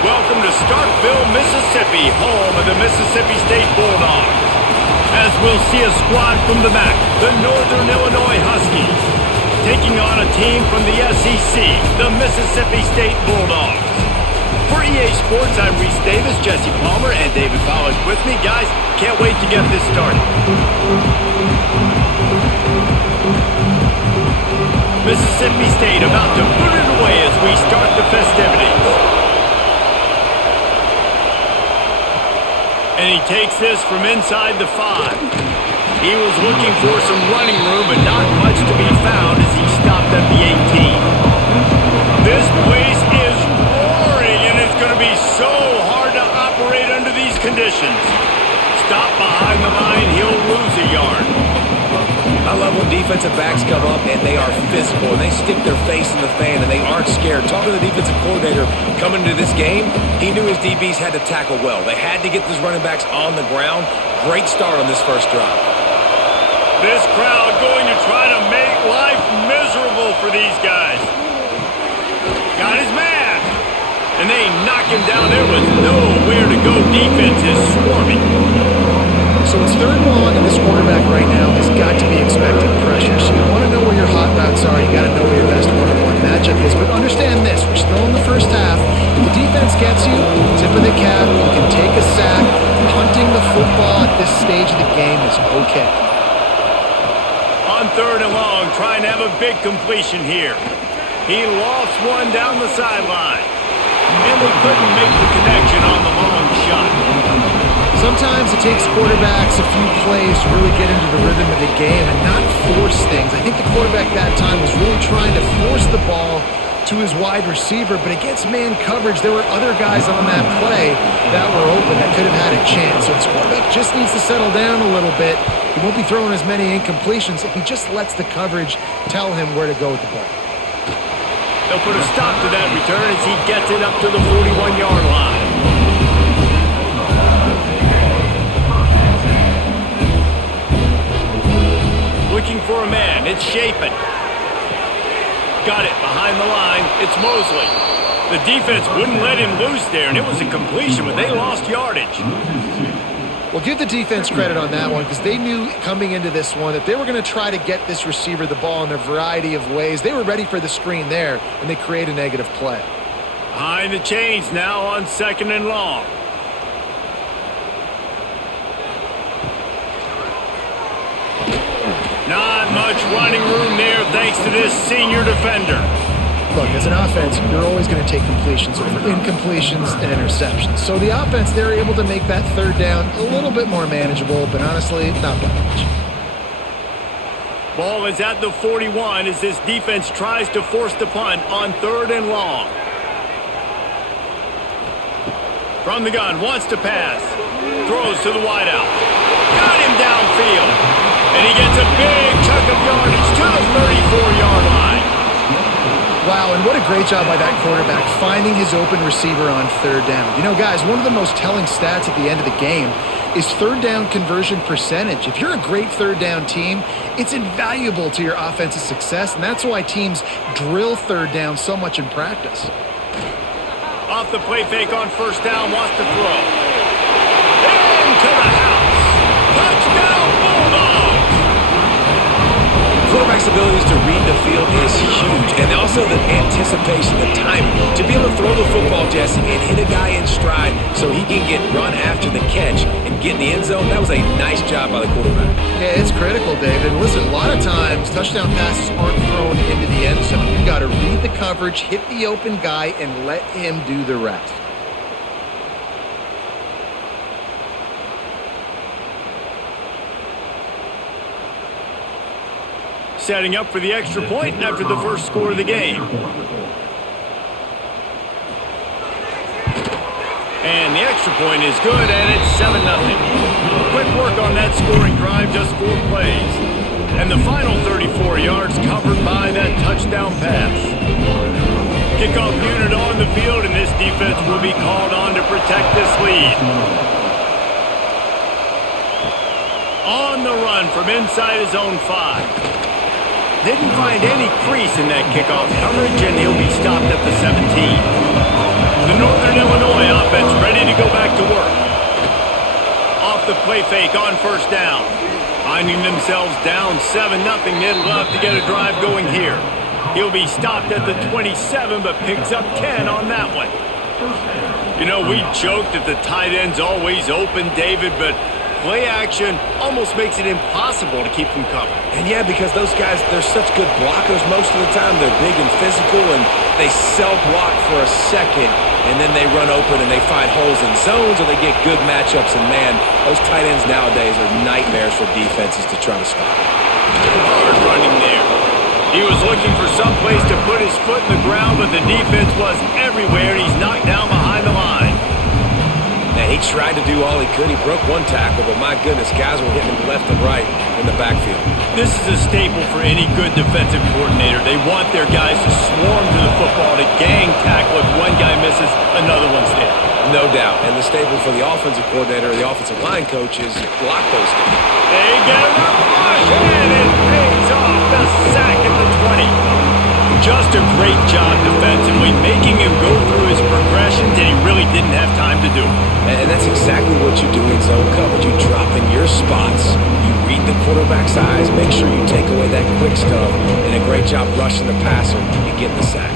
Welcome to Starkville, Mississippi, home of the Mississippi State Bulldogs. As we'll see a squad from the MAC, the Northern Illinois Huskies, taking on a team from the SEC, the Mississippi State Bulldogs. For EA Sports, I'm Reese Davis, Jesse Palmer, and David Pollack with me. Guys, can't wait to get this started. Mississippi State about to put it away as we start the festivities. And he takes this from inside the 5. He was looking for some running room, but not much to be found as he stopped at the 18. This place is roaring, and it's going to be so hard to operate under these conditions. Stop behind the line, he'll lose a yard. I love when defensive backs come up and they are physical and they stick their face in the fan and they aren't scared. Talking to the defensive coordinator coming into this game, he knew his DBs had to tackle well. They had to get these running backs on the ground. Great start on this first drive. This crowd going to try to make life miserable for these guys. Got his man. And they knock him down. There was nowhere to go. Defense is swarming. So it's third and long, and this quarterback right now has got to be expecting pressure. So you want to know where your hot routes are. You got to know where your best one-on-one matchup is. But understand this: we're still in the first half. If the defense gets you, tip of the cap. You can take a sack. Punting the football at this stage of the game is okay. On third and long, trying to have a big completion here. He lost one down the sideline, and we couldn't make the connection on the long shot. Sometimes it takes quarterbacks a few plays to really get into the rhythm of the game and not force things. I think the quarterback that time was really trying to force the ball to his wide receiver, but against man coverage, there were other guys on that play that were open that could have had a chance. So his quarterback just needs to settle down a little bit. He won't be throwing as many incompletions if he just lets the coverage tell him where to go with the ball. They'll put a stop to that return as he gets it up to the 41-yard line. Looking for a man, it's Shapen. Got it behind the line, it's Mosley. The defense wouldn't let him loose there, and it was a completion, but they lost yardage. Well, give the defense credit on that one because they knew coming into this one that they were going to try to get this receiver the ball in a variety of ways. They were ready for the screen there, and they create a negative play. Behind the chains now on second and long. Not much running room there thanks to this senior defender. Look, as an offense, you're always going to take completions over incompletions and interceptions. So the offense, they're able to make that third down a little bit more manageable, but honestly, not by much. Ball is at the 41 as this defense tries to force the punt on third and long. From the gun, wants to pass. Throws to the wideout. Got him downfield. And he gets a big chunk of yardage to the 34-yard line. Wow, and what a great job by that quarterback finding his open receiver on third down. You know, guys, one of the most telling stats at the end of the game is third down conversion percentage. If you're a great third down team, it's invaluable to your offensive success, and that's why teams drill third down so much in practice. Off the play fake on first down, wants to throw. Into the house. Touchdown, Bulldogs! Quarterback's abilities to read the field is huge, and also the anticipation, the timing. To be able to throw the football, Jesse, and hit a guy in stride so he can get run after the catch and get in the end zone, that was a nice job by the quarterback. Yeah, it's critical, David. Listen, a lot of times touchdown passes aren't thrown into the end zone. You got to read the coverage, hit the open guy, and let him do the rest. Setting up for the extra point after the first score of the game. And the extra point is good, and it's 7-0. Quick work on that scoring drive, just 4 plays. And the final 34 yards covered by that touchdown pass. Kickoff unit on the field, and this defense will be called on to protect this lead. On the run from inside his own 5. Didn't find any crease in that kickoff coverage, and he'll be stopped at the 17. The Northern Illinois play fake on first down. Finding themselves down 7-0, they'd love to get a drive going here. He'll be stopped at the 27, but picks up 10 on that one. You know, we joked that the tight end's always open, David, but play action almost makes it impossible to keep them covered. And yeah, because those guys, they're such good blockers most of the time. They're big and physical, and they sell block for a second, and then they run open and they find holes in zones, or they get good matchups. And man, those tight ends nowadays are nightmares for defenses to try to stop. Hard running there. He was looking for some place to put his foot in the ground, but the defense was everywhere, and he's knocked down behind the line. Man, he tried to do all he could. He broke one tackle, but my goodness, guys were hitting him left and right in the backfield. This is a staple for any good defensive coordinator. They want their guys to swarm to the football, to gang tackle. If one guy misses, another one's there. No doubt. And the staple for the offensive coordinator or the offensive line coach is block those guys. They get enough rush, and it pays off. The sack at the 20. Just a great job defensively, making him go through his progressions, and he really didn't have time to do it. And that's exactly what you do in zone coverage. You drop in your spots, you read the quarterback's eyes, make sure you take away that quick stuff, and a great job rushing the passer and getting the sack.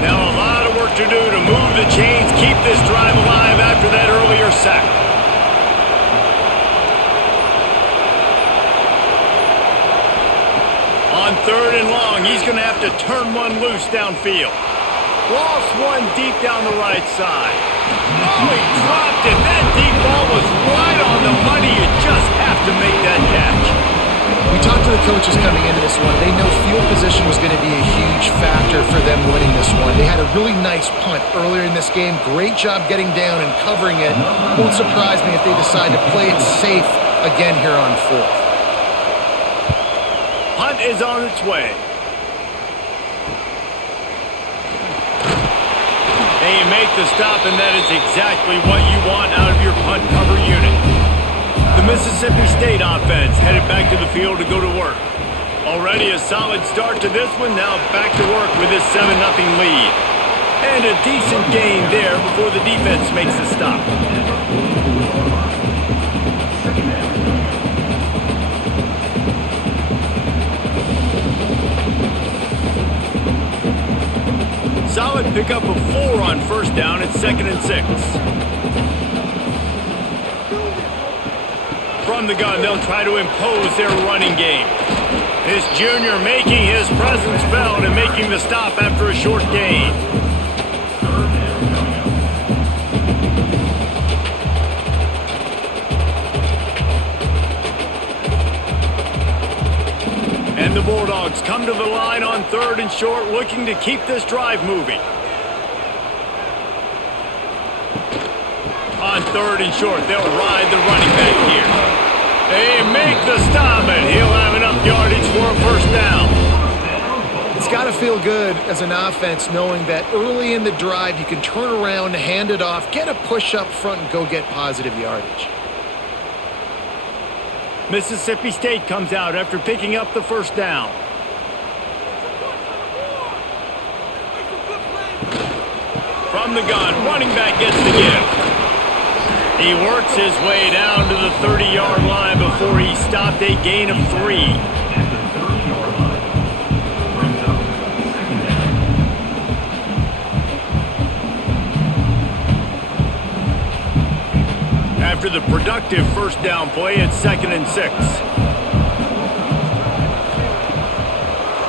Now a lot of work to do to move the chains, keep this drive alive after that earlier sack. On 3rd and long, he's going to have to turn one loose downfield. Lost one deep down the right side. Oh, he dropped it. That deep ball was right on the money. You just have to make that catch. We talked to the coaches coming into this one. They know field position was going to be a huge factor for them winning this one. They had a really nice punt earlier in this game. Great job getting down and covering it. Won't surprise me if they decide to play it safe again here on 4th. Punt is on its way. They make the stop, and that is exactly what you want out of your punt cover unit. The Mississippi State offense headed back to the field to go to work. Already a solid start to this one. Now back to work with this 7-0 lead. And a decent gain there before the defense makes the stop. Solid pickup of 4 on first down at 2nd and 6. From the gun, they'll try to impose their running game. This junior making his presence felt and making the stop after a short gain. And the Bulldogs come to the line on 3rd and short, looking to keep this drive moving. On 3rd and short, they'll ride the running back here. They make the stop, and he'll have enough yardage for a first down. It's got to feel good as an offense knowing that early in the drive you can turn around, hand it off, get a push up front, and go get positive yardage. Mississippi State comes out after picking up the first down. From the gun, running back gets the give. He works his way down to the 30-yard line before he stopped, a gain of 3. After the productive first down play at 2nd and 6.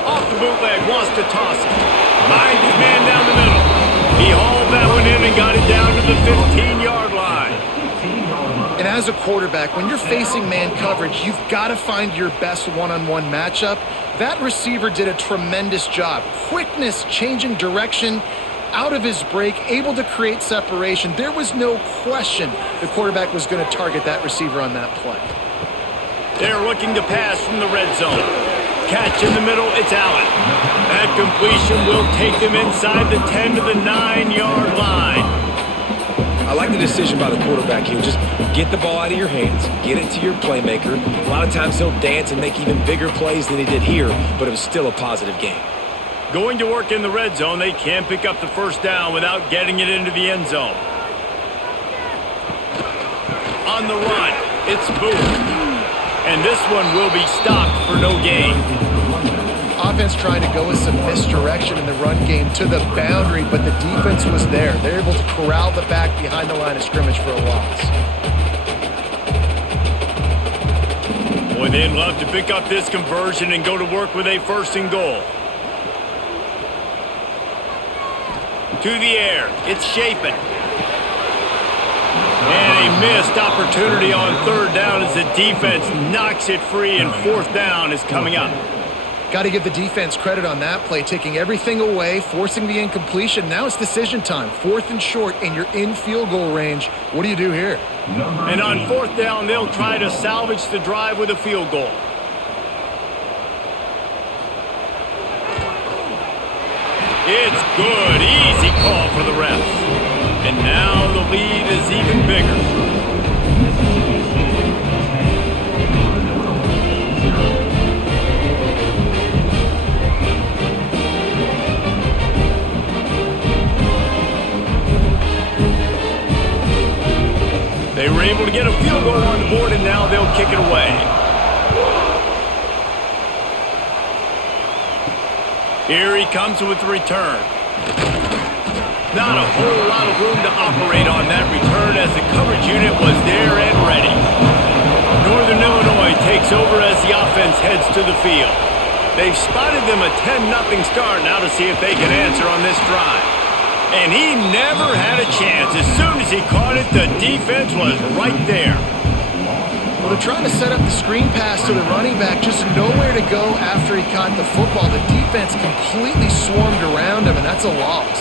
Off the bootleg, wants to toss it. Finds his man down the middle. He hauled that one in and got it down to the 15-yard line. And as a quarterback, when you're facing man coverage, you've got to find your best one-on-one matchup. That receiver did a tremendous job. Quickness, changing direction, out of his break, able to create separation. There was no question the quarterback was going to target that receiver on that play. They're looking to pass from the red zone. Catch in the middle, it's Allen. That completion will take them inside the 10 to the 9-yard line. I like the decision by the quarterback here. Just get the ball out of your hands, get it to your playmaker. A lot of times he'll dance and make even bigger plays than he did here, but it was still a positive game. Going to work in the red zone, they can pick up the first down without getting it into the end zone. on the run. It's Booth. And this one will be stopped for no gain. Offense trying to go with some misdirection in the run game to the boundary, but the defense was there. They're able to corral the back behind the line of scrimmage for a loss. Boy, they'd love to pick up this conversion and go to work with a 1st and goal. To the air. It's Shapen. And a missed opportunity on 3rd down as the defense knocks it free, and 4th down is coming up. Got to give the defense credit on that play, taking everything away, forcing the incompletion. Now it's decision time. 4th and short, and you're in field goal range. What do you do here? And on 4th down, they'll try to salvage the drive with a field goal. It's good. Easy call for the refs. And now the lead is even bigger. They were able to get a field goal on the board, and now they'll kick it away. Here he comes with the return. Not a whole lot of room to operate on that return as the coverage unit was there and ready. Northern Illinois takes over as the offense heads to the field. They've spotted them a 10-0 start. Now to see if they can answer on this drive. And he never had a chance. As soon as he caught it, the defense was right there. Well, they're trying to set up the screen pass to the running back, just nowhere to go after he caught the football. The defense completely swarmed around him, and that's a loss.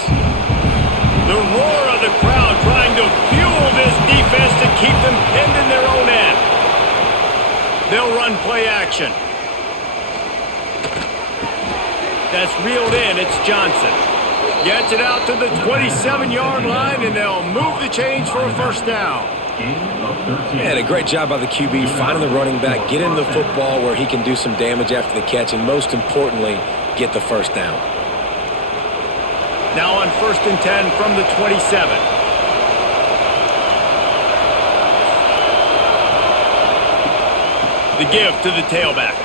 The roar of the crowd trying to fuel this defense to keep them pinned in their own end. They'll run play action. That's reeled in. It's Johnson. Gets it out to the 27-yard line, and they'll move the chains for a 1st down. And a great job by the QB finding the running back, get him the football where he can do some damage after the catch, and most importantly, get the 1st down. Now on 1st and 10 from the 27. The give to the tailback.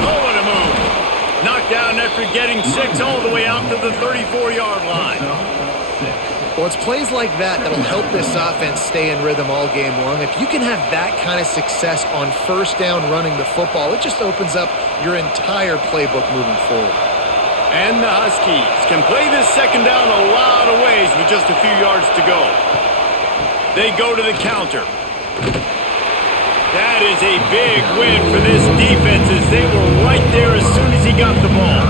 Oh, what a move. Knocked down after getting 6 all the way out to the 34-yard line. Well, it's plays like that that'll help this offense stay in rhythm all game long. If you can have that kind of success on 1st down running the football, it just opens up your entire playbook moving forward. And the Huskies can play this 2nd down a lot of ways with just a few yards to go. They go to the counter. That is a big win for this defense as they were right there as soon as he got the ball.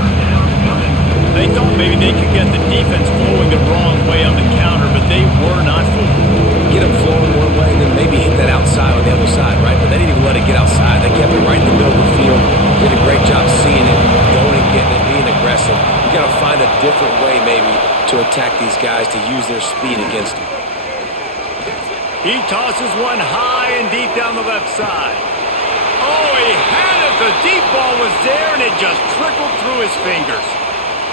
They thought maybe they could get the defense flowing the wrong way on the counter, but they were not fooled. Get them flowing one way and then maybe hit that outside on the other side, right? But they didn't even let it get outside. They kept it right in the middle of the field. Did a great job seeing it, going and getting it, being aggressive. You got to find a different way maybe to attack these guys to use their speed against them. He tosses one high and deep down the left side. Oh, he had it. The deep ball was there, and it just trickled through his fingers.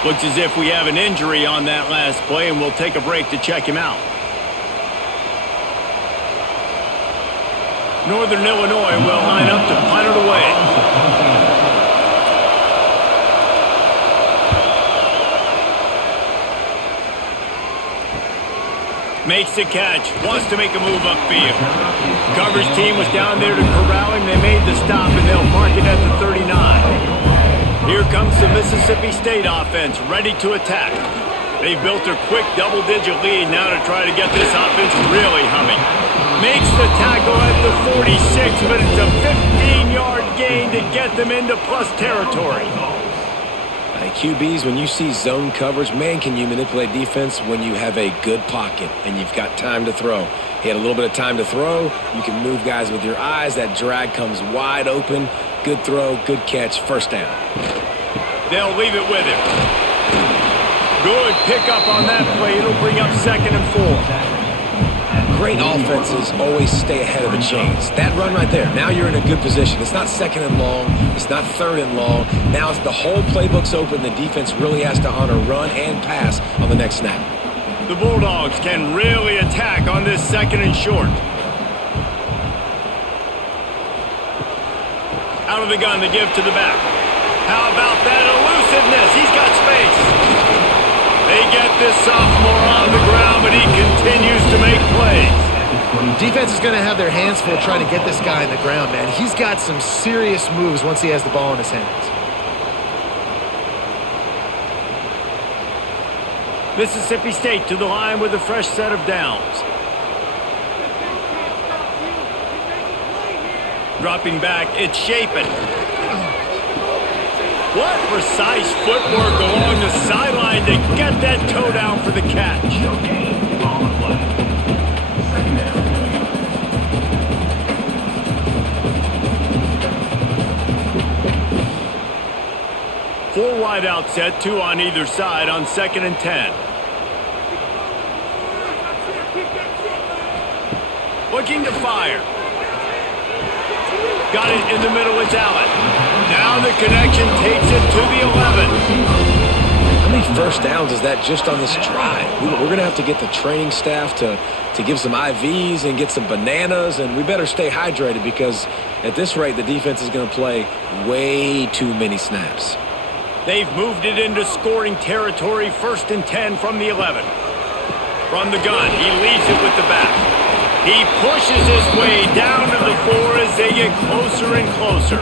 Looks as if we have an injury on that last play, and we'll take a break to check him out. Northern Illinois will line up to punt it away. Makes the catch, wants to make a move upfield. Coverage team was down there to corral him. They made the stop, and they'll mark it at the 39. Here comes the Mississippi State offense, ready to attack. They've built a quick double-digit lead now to try to get this offense really humming. Makes the tackle at the 46, but it's a 15-yard gain to get them into plus territory. QBs, when you see zone coverage, man, can you manipulate defense when you have a good pocket and you've got time to throw. He had a little bit of time to throw. You can move guys with your eyes. That drag comes wide open. Good throw, good catch, 1st down. They'll leave it with him. Good pickup on that play. It'll bring up 2nd and 4. Great offenses always stay ahead of the chains. That run right there, now you're in a good position. It's not 2nd and long. It's not 3rd and long. Now it's the whole playbook's open. The defense really has to honor run and pass on the next snap. The Bulldogs can really attack on this 2nd and short. Out of the gun to give to the back. How about that elusiveness? He's got space. They get this sophomore on the ground, but he continues to make plays. Defense is going to have their hands full trying to get this guy on the ground, man. He's got some serious moves once he has the ball in his hands. Mississippi State to the line with a fresh set of downs. Dropping back, it's Shapen. What precise footwork along the sideline to get that toe down for the catch. Four wide out set, two on either side on 2nd and 10. Looking to fire. Got it in the middle, it's Allen. Now the connection takes it to the 11. How many first downs is that just on this drive? We're going to have to get the training staff to give some IVs and get some bananas, and we better stay hydrated because at this rate, the defense is going to play way too many snaps. They've moved it into scoring territory, 1st and 10 from the 11. From the gun, he leaves it with the back. He pushes his way down to the 4 as they get closer and closer.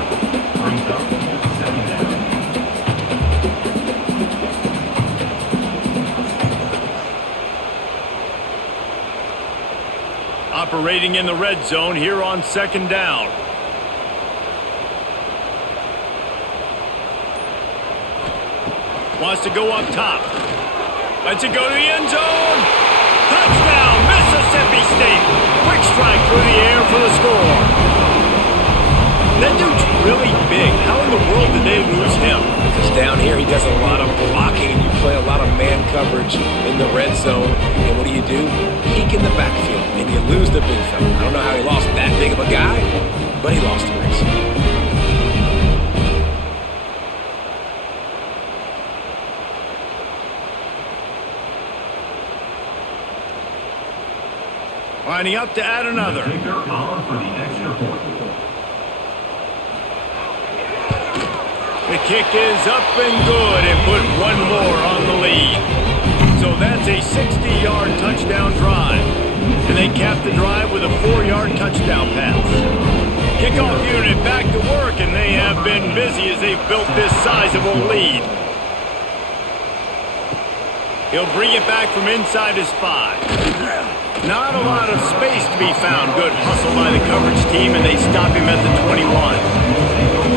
Operating in the red zone here on 2nd down. Wants to go up top. Lets it go to the end zone. Touchdown, Mississippi State. Quick strike through the air for the score. That dude's really big. How in the world did they lose him? Because down here he does a lot of blocking and you play a lot of man coverage in the red zone. And what do? Peek in the backfield and you lose the big fella. I don't know how he lost that big of a guy, but he lost the race. Lining up to add another. The kick is up and good and put one more on the lead. So that's a 60-yard touchdown drive. And they cap the drive with a 4-yard touchdown pass. Kickoff unit back to work, and they have been busy as they've built this sizable lead. He'll bring it back from inside his 5. Not a lot of space to be found. Good hustle by the coverage team, and they stop him at the 21.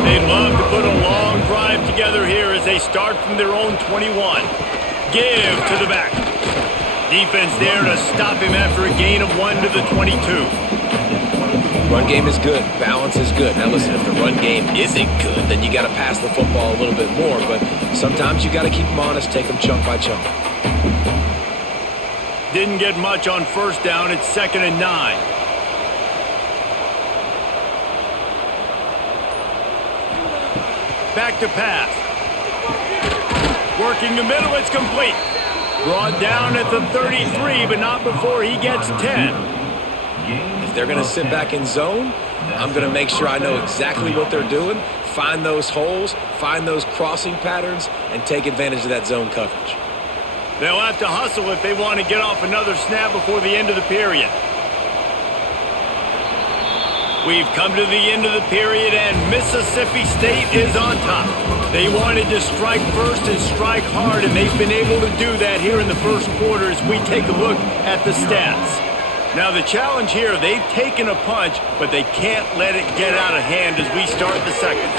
They'd love to put a long drive together here as they start from their own 21. Give to the back. Defense there to stop him after a gain of 1 to the 22. Run game is good. Balance is good. Now listen, if the run game isn't good, then you got to pass the football a little bit more. But sometimes you got to keep them honest, take them chunk by chunk. Didn't get much on 1st down. It's 2nd and 9. Back to pass. Working the middle. It's complete. Brought down at the 33, but not before he gets 10. If they're going to sit back in zone, I'm going to make sure I know exactly what they're doing, find those holes, find those crossing patterns, and take advantage of that zone coverage. They'll have to hustle if they want to get off another snap before the end of the period. We've come to the end of the period, and Mississippi State is on top. They wanted to strike first and strike hard, and they've been able to do that here in the first quarter as we take a look at the stats. Now the challenge here, they've taken a punch, but they can't let it get out of hand as we start the second.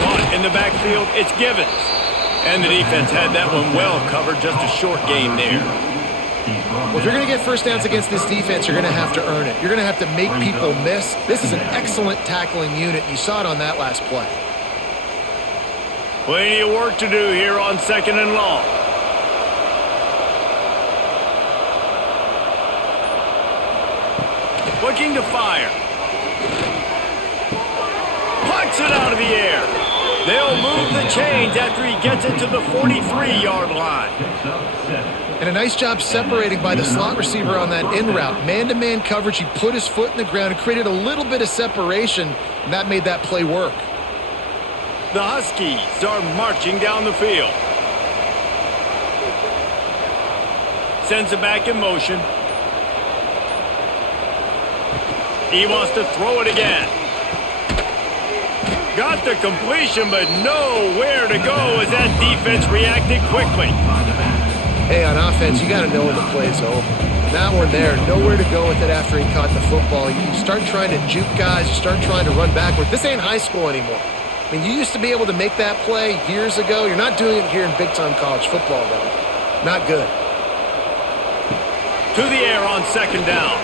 Caught in the backfield, it's Givens. And the defense had that one well covered, just a short gain there. Well, if you're going to get first downs against this defense, you're going to have to earn it. You're going to have to make people miss. This is an excellent tackling unit. You saw it on that last play. Plenty of work to do here on 2nd and long. Looking to fire. Plucks it out of the air. They'll move the chains after he gets it to the 43-yard line. And a nice job separating by the slot receiver on that in route. Man-to-man coverage, he put his foot in the ground and created a little bit of separation, and that made that play work. The Huskies are marching down the field. Sends it back in motion. He wants to throw it again. Got the completion, but nowhere to go as that defense reacted quickly. Hey, on offense, you got to know when the play's over. That one there, nowhere to go with it after he caught the football. You start trying to juke guys. You start trying to run backward. This ain't high school anymore. I mean, you used to be able to make that play years ago. You're not doing it here in big-time college football, though. Not good. To the air on second down.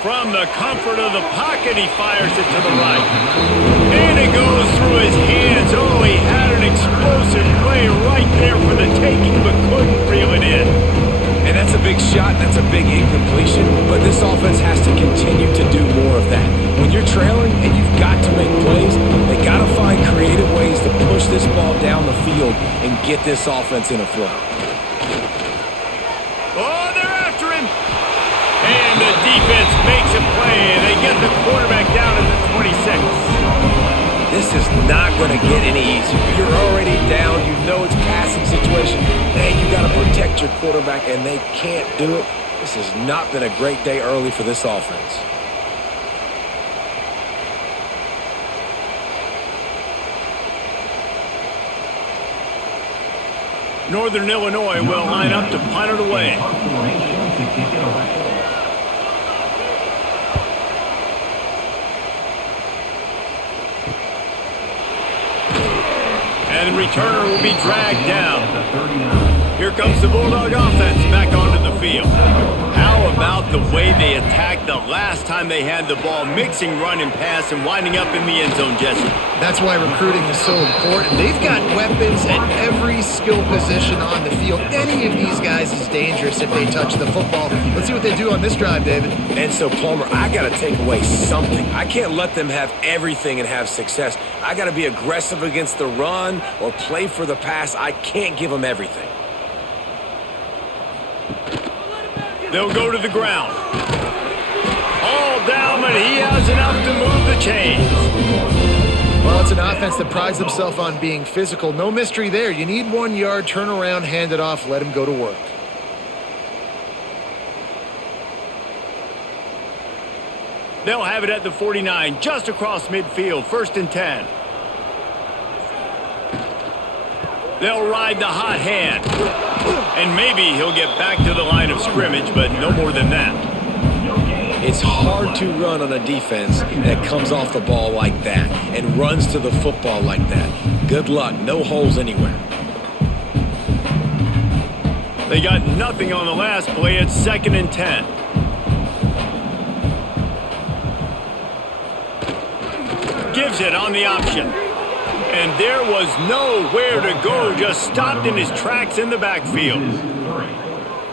From the comfort of the pocket, he fires it to the right. And it goes through his hands. Oh, he had an explosive play right there for the taking, but couldn't reel it in. And that's a big shot, that's a big incompletion, but this offense has to continue to do more of that. When you're trailing and you've got to make plays, they got to find creative ways to push this ball down the field and get this offense in a flow. Oh, they're after him. And the defense makes a play, and they get the quarterback down at the 26. This is not going to get any easier. You're already down. You know it's passing situation. And you got to protect your quarterback, and they can't do it. This has not been a great day early for this offense. Northern Illinois will line up to punt it away. And the returner will be dragged down. Here comes the Bulldog offense back onto the field. How about the way they attacked the last time they had the ball, mixing run and pass and winding up in the end zone, Jesse? That's why recruiting is so important. They've got weapons at every skill position on the field. Any of these guys is dangerous if they touch the football. Let's see what they do on this drive, David. And so, Palmer, I got to take away something. I can't let them have everything and have success. I got to be aggressive against the run or play for the pass. I can't give them everything. They'll go to the ground. All down, but he has enough to move the chains. Well, it's an offense that prides themselves on being physical. No mystery there. You need 1 yard, turn around, hand it off, let him go to work. They'll have it at the 49, just across midfield, 1st and 10. They'll ride the hot hand. And maybe he'll get back to the line of scrimmage, but no more than that. It's hard to run on a defense that comes off the ball like that and runs to the football like that. Good luck. No holes anywhere. They got nothing on the last play. It's 2nd and 10. Gives it on the option. And there was nowhere to go, just stopped in his tracks in the backfield.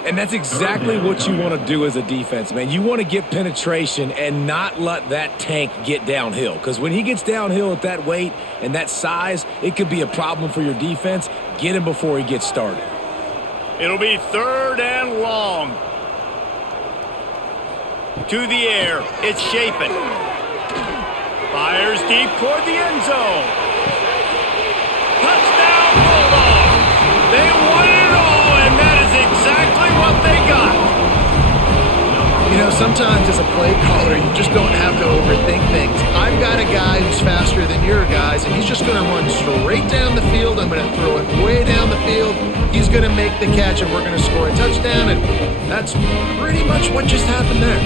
And that's exactly what you want to do as a defense, man. You want to get penetration and not let that tank get downhill. Because when he gets downhill at that weight and that size, it could be a problem for your defense. Get him before he gets started. It'll be 3rd and long. To the air, it's Shapen. Fires deep toward the end zone. Touchdown, Bulldogs! They won it all, and that is exactly what they got. You know, sometimes as a play caller, you just don't have to overthink things. I've got a guy who's faster than your guys, and he's just going to run straight down the field. I'm going to throw it way down the field. He's going to make the catch, and we're going to score a touchdown, and that's pretty much what just happened there.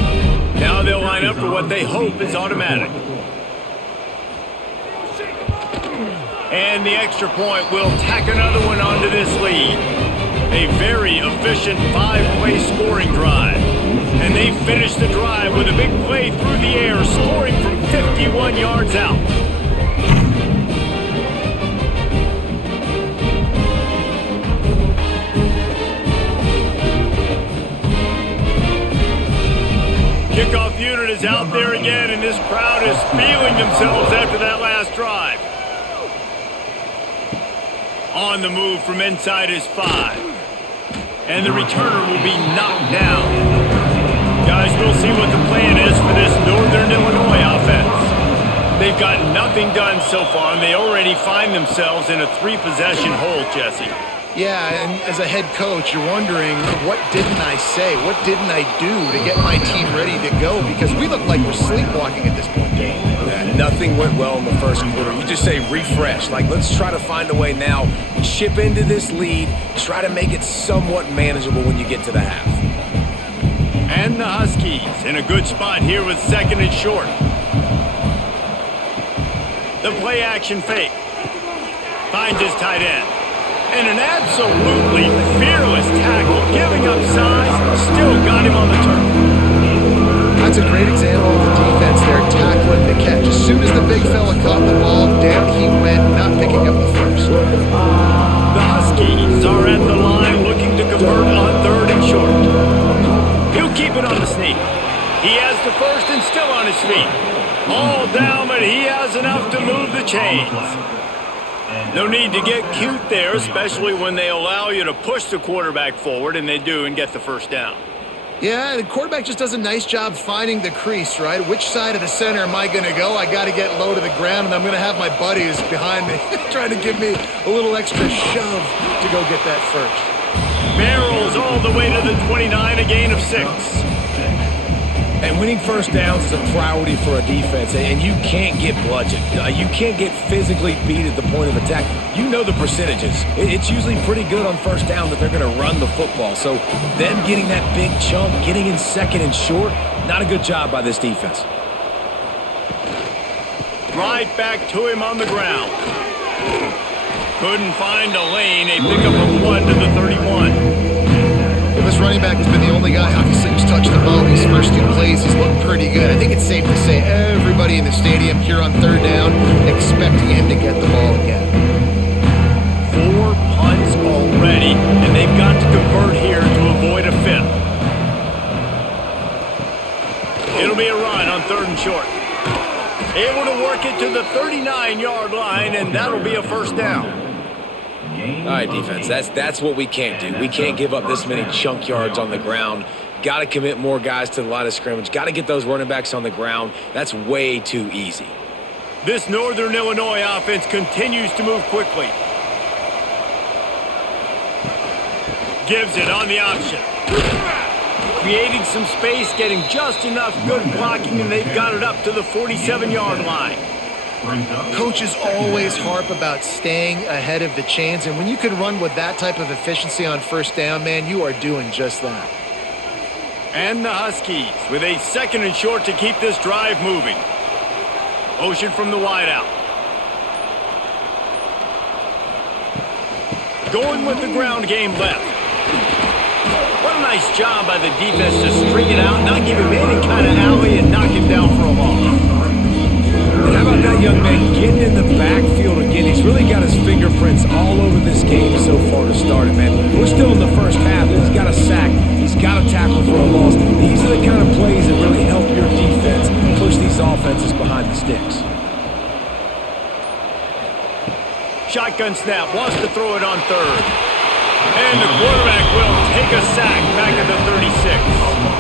Now they'll line up for what they hope is automatic. And the extra point will tack another one onto this lead. A very efficient 5-play scoring drive. And they finish the drive with a big play through the air, scoring from 51 yards out. Kickoff unit is out there again, and this crowd is feeling themselves after that last drive. On the move from inside his 5. And the returner will be knocked down. Guys, we'll see what the plan is for this Northern Illinois offense. They've got nothing done so far, and they already find themselves in a 3-possession hole, Jesse. Yeah, and as a head coach, you're wondering, what didn't I say? What didn't I do to get my team ready to go? Because we look like we're sleepwalking at this point, Dave. Yeah, nothing went well in the first quarter. You just say refresh. Like, let's try to find a way now, chip into this lead, try to make it somewhat manageable when you get to the half. And the Huskies in a good spot here with 2nd and short. The play action fake. Finds his tight end. And an absolutely fearless tackle, giving up size, still got him on the turf. That's a great example of the defense there, tackling the catch. As soon as the big fella caught the ball, down he went, not picking up the first. The Huskies are at the line looking to convert on 3rd and short. He'll keep it on the sneak. He has the first and still on his feet. All down, but he has enough to move the chains. No need to get cute there, especially when they allow you to push the quarterback forward, and they do, and get the first down. Yeah, the quarterback just does a nice job finding the crease, right? Which side of the center am I going to go? I got to get low to the ground, and I'm going to have my buddies behind me trying to give me a little extra shove to go get that first. Barrels all the way to the 29, a gain of 6. And winning first downs is a priority for a defense, and you can't get bludgeoned. You can't get physically beat at the point of attack. You know the percentages. It's usually pretty good on first down that they're going to run the football. So them getting that big chunk, getting in 2nd and short, not a good job by this defense. Right back to him on the ground. Couldn't find a lane. A pickup of 1 to the 31. This running back has been the only guy, obviously, who's touched the ball these first 2 plays. He's looked pretty good. I think it's safe to say everybody in the stadium here on 3rd down expecting him to get the ball again. 4 punts already, and they've got to convert here to avoid a 5th. It'll be a run on 3rd and short. Able to work it to the 39-yard line, and that'll be a first down. All right, defense, that's what we can't do. We can't give up this many chunk yards on the ground. Got to commit more guys to the line of scrimmage. Got to get those running backs on the ground. That's way too easy. This Northern Illinois offense continues to move quickly. Gives it on the option. Creating some space, getting just enough good blocking, and they've got it up to the 47-yard line. Coaches always harp about staying ahead of the chains, and when you can run with that type of efficiency on first down, man, you are doing just that. And the Huskies with a 2nd and short to keep this drive moving. Motion from the wideout. Going with the ground game left. What a nice job by the defense to string it out, not give him any kind of alley, and knock him down for a loss. How about that young man getting in the backfield again? He's really got his fingerprints all over this game so far to start it, man. We're still in the first half. He's got a sack. He's got a tackle for a loss. These are the kind of plays that really help your defense push these offenses behind the sticks. Shotgun snap, wants to throw it on 3rd. And the quarterback will take a sack back at the 36.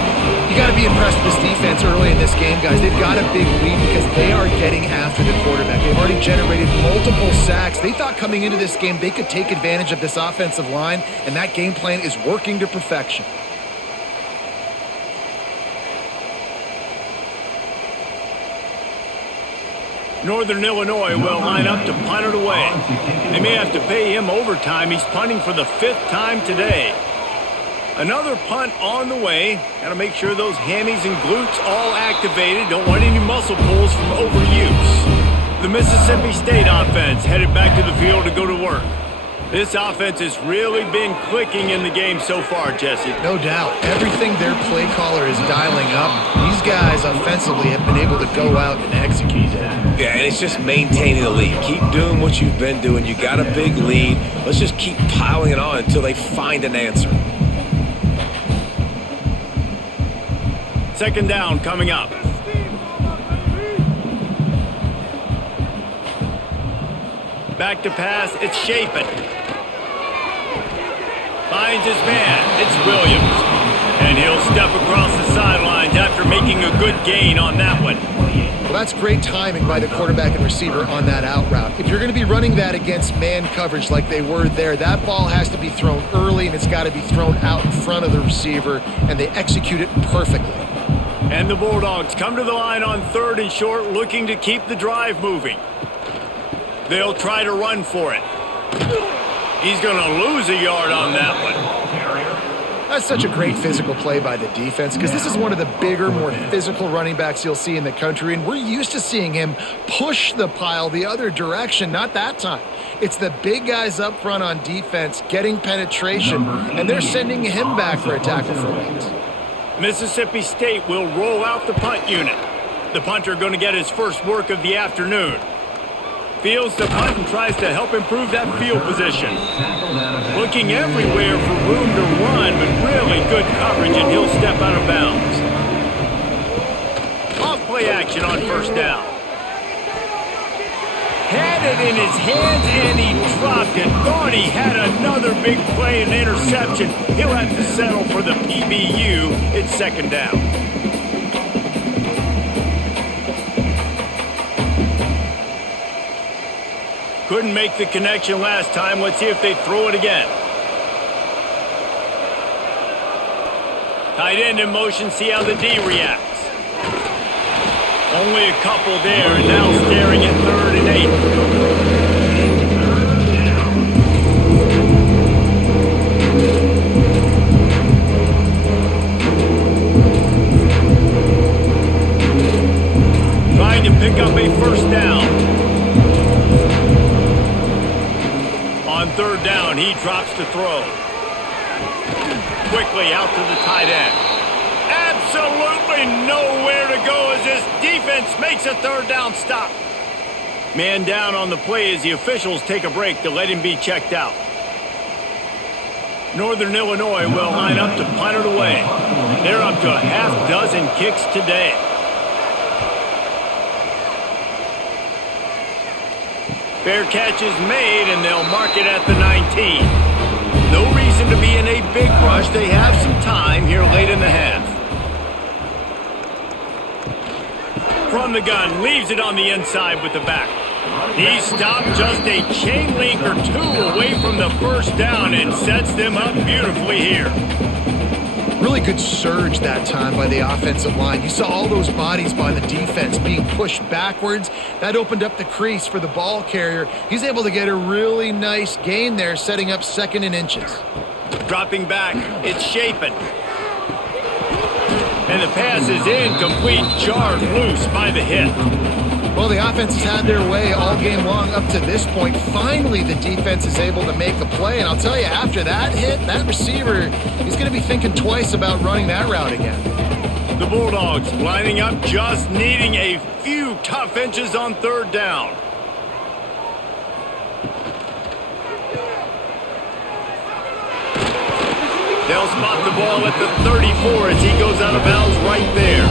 You got to be impressed with this defense early in this game, guys. They've got a big lead because they are getting after the quarterback. They've already generated multiple sacks. They thought coming into this game they could take advantage of this offensive line, and that game plan is working to perfection. Northern Illinois will line up to punt it away. They may have to pay him overtime. He's punting for the 5th time today. Another punt on the way. Got to make sure those hammies and glutes all activated. Don't want any muscle pulls from overuse. The Mississippi State offense headed back to the field to go to work. This offense has really been clicking in the game so far, Jesse. No doubt. Everything their play caller is dialing up, these guys offensively have been able to go out and execute it. Yeah, and it's just maintaining the lead. Keep doing what you've been doing. You got a big lead. Let's just keep piling it on until they find an answer. 2nd down coming up. Back to pass, it's Chapin. Finds his man, it's Williams. And he'll step across the sidelines after making a good gain on that one. Well, that's great timing by the quarterback and receiver on that out route. If you're going to be running that against man coverage like they were there, that ball has to be thrown early and it's got to be thrown out in front of the receiver, and they execute it perfectly. And the Bulldogs come to the line on 3rd and short, looking to keep the drive moving. They'll try to run for it. He's going to lose a yard on that one. That's such a great physical play by the defense, because this is one of the bigger, more physical running backs you'll see in the country, and we're used to seeing him push the pile the other direction. Not that time. It's the big guys up front on defense getting penetration, and they're sending him back for a tackle for loss. Mississippi State will roll out the punt unit. The punter going to get his first work of the afternoon. Fields the punt and tries to help improve that field position. Looking everywhere for room to run, but really good coverage, and he'll step out of bounds. Off play action on 1st down. Had it in his hands and he dropped it. Thought he had another big play and interception. He'll have to settle for the PBU. It's 2nd down. Couldn't make the connection last time. Let's see if they throw it again. Tight end in motion. See how the D reacts. Only a couple there, and now staring at 3rd and 8. Trying to pick up a 1st down. On 3rd down, he drops to throw. Quickly out to the tight end. Absolutely nowhere to go as this defense makes a 3rd down stop. Man down on the play as the officials take a break to let him be checked out. Northern Illinois will line up to punt it away. They're up to a half dozen kicks today. Fair catch is made, and they'll mark it at the 19. No reason to be in a big rush. They have some time here late in the half. From the gun, leaves it on the inside with the back. He stopped just a chain link or 2 away from the 1st down and sets them up beautifully here. Really good surge that time by the offensive line. You saw all those bodies by the defense being pushed backwards. That opened up the crease for the ball carrier. He's able to get a really nice gain there, setting up 2nd and inches. Dropping back, it's Shapen. And the pass is incomplete, jarred loose by the hit. Well, the offense has had their way all game long up to this point. Finally, the defense is able to make a play. And I'll tell you, after that hit, that receiver, he's going to be thinking twice about running that route again. The Bulldogs lining up, just needing a few tough inches on 3rd down. They'll spot the ball at the 34 as he goes out of bounds right there.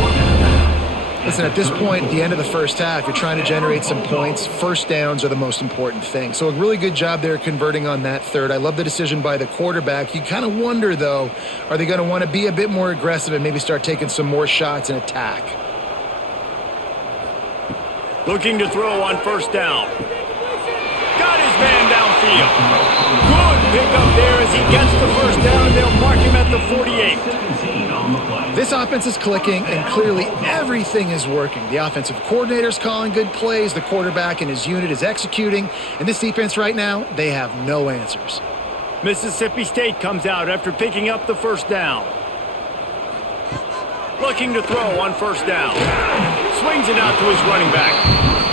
Listen, at this point, at the end of the 1st half, you're trying to generate some points. 1st downs are the most important thing. So a really good job there converting on that 3rd. I love the decision by the quarterback. You kind of wonder, though, are they going to want to be a bit more aggressive and maybe start taking some more shots and attack? Looking to throw on 1st down. Got his man downfield. Good pick up there as he gets the 1st down, and they'll mark him at the 48. This offense is clicking, and clearly everything is working. The offensive coordinator's calling good plays, the quarterback and his unit is executing, and this defense right now, they have no answers. Mississippi State comes out after picking up the 1st down. Looking to throw on 1st down. Swings it out to his running back.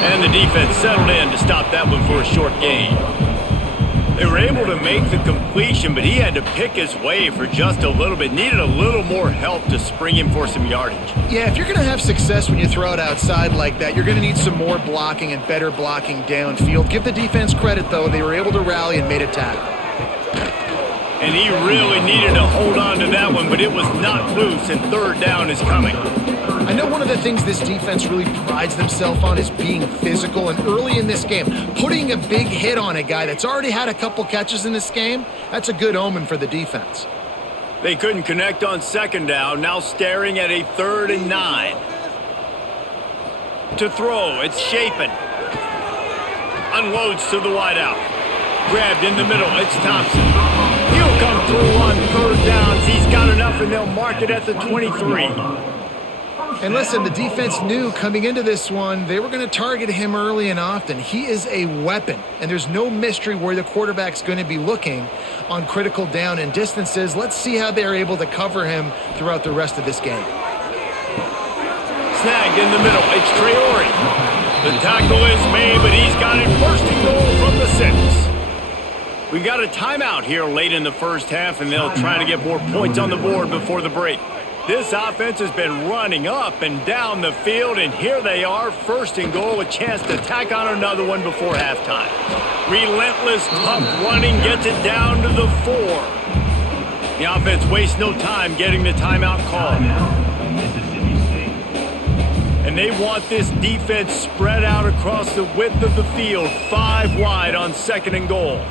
And the defense settled in to stop that one for a short gain. They were able to make the completion, but he had to pick his way for just a little bit. Needed a little more help to spring him for some yardage. Yeah, if you're going to have success when you throw it outside like that, you're going to need some more blocking and better blocking downfield. Give the defense credit, though. They were able to rally and made a tackle. And he really needed to hold on to that one, but it was not loose, and 3rd down is coming. I know one of the things this defense really prides themselves on is being physical, and early in this game, putting a big hit on a guy that's already had a couple catches in this game, that's a good omen for the defense. They couldn't connect on second down, now staring at a 3rd and 9. To throw, it's Shapen. Unloads to the wideout. Grabbed in the middle, it's Thompson. He'll come through on 3rd downs. He's got enough, and they'll mark it at the 23. And listen, the defense knew coming into this one, they were going to target him early and often. He is a weapon, and there's no mystery where the quarterback's going to be looking on critical down and distances. Let's see how they're able to cover him throughout the rest of this game. Snagged in the middle, it's Traore. The tackle is made, but he's got it 1st and goal from the 6. We've got a timeout here late in the first half, and they'll try to get more points on the board before the break. This offense has been running up and down the field, and here they are, 1st and goal, a chance to tack on another one before halftime. Relentless, tough running gets it down to the 4. The offense wastes no time getting the timeout called. And they want this defense spread out across the width of the field, 5 wide on 2nd and goal.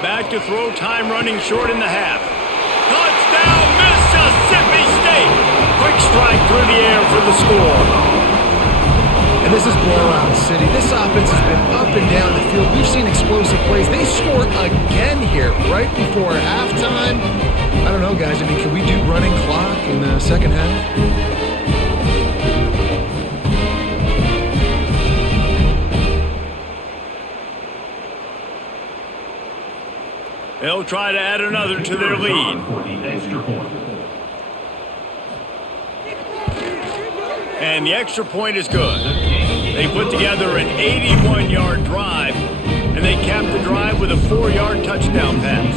Back to throw, time running short in the half. Touchdown, Mississippi State! Quick strike through the air for the score. And this is blowout city. This offense has been up and down the field. We've seen explosive plays. They score again here right before halftime. I don't know, guys. I mean, can we do running clock in the second half? They'll try to add another to their lead. And the extra point is good. They put together an 81-yard drive, and they capped the drive with a 4-yard touchdown pass.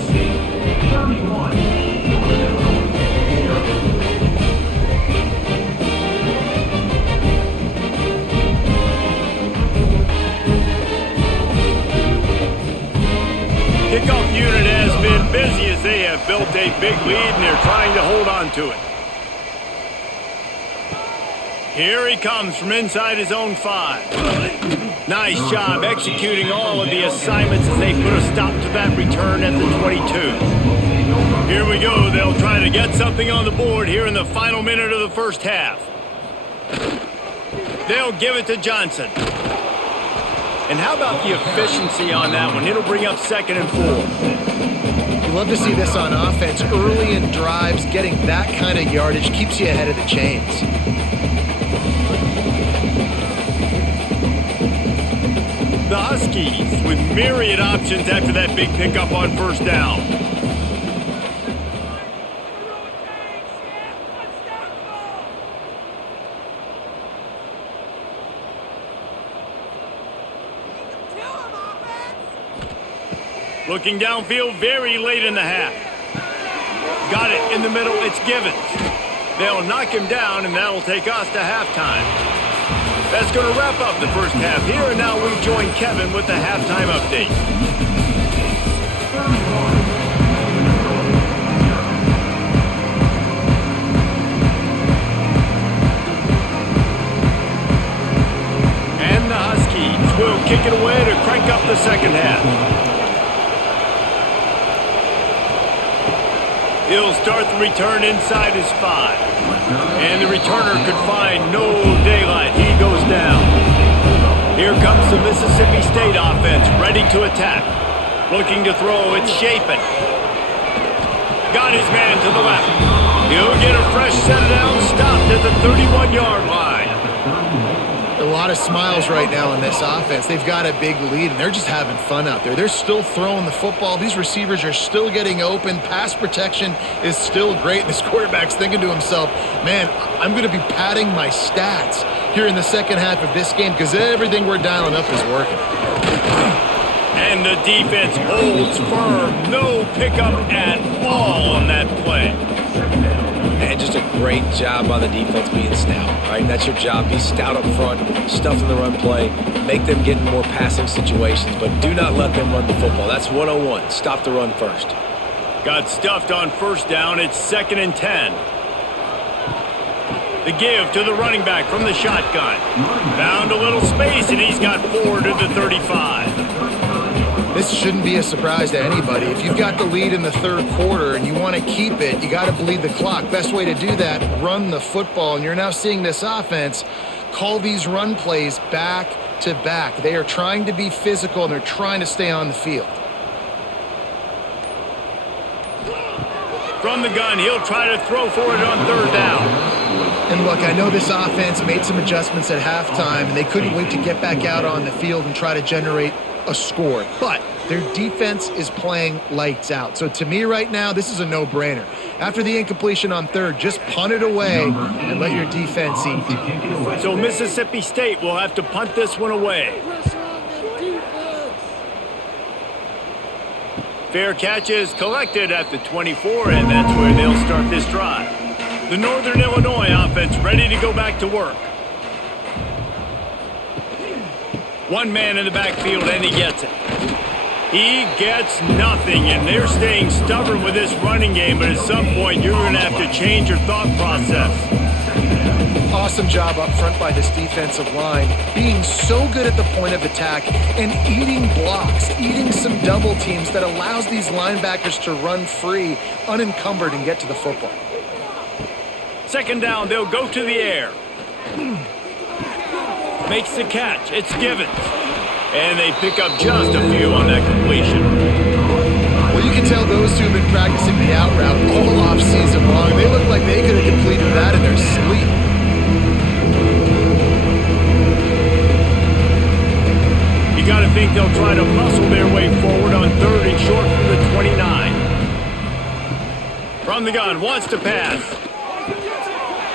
Kickoff unit has been busy as they have built a big lead, and they're trying to hold on to it. Here he comes from inside his own 5. Nice job executing all of the assignments as they put a stop to that return at the 22. Here we go. They'll try to get something on the board here in the final minute of the first half. They'll give it to Johnson. And how about the efficiency on that one? It'll bring up 2nd and 4. You love to see this on offense. Early in drives, getting that kind of yardage keeps you ahead of the chains. The Huskies with myriad options after that big pickup on 1st down. Looking downfield very late in the half. Got it in the middle, it's Givens. They'll knock him down, and that'll take us to halftime. That's going to wrap up the first half here, and now we join Kevin with the halftime update. And the Huskies will kick it away to crank up the second half. He'll start the return inside his 5. And the returner could find no daylight. He goes down. Here comes the Mississippi State offense, ready to attack. Looking to throw, it's Shapen. Got his man to the left. He'll get a fresh set down, stopped at the 31-yard line. A lot of smiles right now in this offense. They've got a big lead, and they're just having fun out there. They're still throwing the football. These receivers are still getting open. Pass protection is still great. This quarterback's thinking to himself, man, I'm going to be padding my stats here in the second half of this game because everything we're dialing up is working. And the defense holds firm. No pickup at all on that play. And just a great job by the defense being stout, right? That's your job. Be stout up front, stuff in the run play, make them get in more passing situations, but do not let them run the football. That's 101. Stop the run first. Got stuffed on 1st down. It's 2nd and 10. The give to the running back from the shotgun. Found a little space, and he's got 4 to the 35. This shouldn't be a surprise to anybody. If you've got the lead in the third quarter and you want to keep it, you got to bleed the clock. Best way to do that, run the football. And you're now seeing this offense call these run plays back to back. They are trying to be physical and they're trying to stay on the field. From the gun, he'll try to throw for it on third down. And look, I know this offense made some adjustments at halftime, and they couldn't wait to get back out on the field and try to generate a score. But their defense is playing lights out. So to me right now, this is a no-brainer. After the incompletion on third, just punt it away and let your defense eat. So Mississippi State will have to punt this one away. Fair catch is collected at the 24, and that's where they'll start this drive. The Northern Illinois offense ready to go back to work. One man in the backfield, and he gets it. He gets nothing, and they're staying stubborn with this running game, but at some point you're going to have to change your thought process. Awesome job up front by this defensive line, being so good at the point of attack and eating blocks, eating some double teams that allows these linebackers to run free, unencumbered, and get to the football. Second down, they'll go to the air. Makes the catch. It's Givens. And they pick up just a few on that completion. Well, you can tell those two have been practicing the out route all off season long. They look like they could have completed that in their sleep. You got to think they'll try to muscle their way forward on third and short from the 29. From the gun, wants to pass.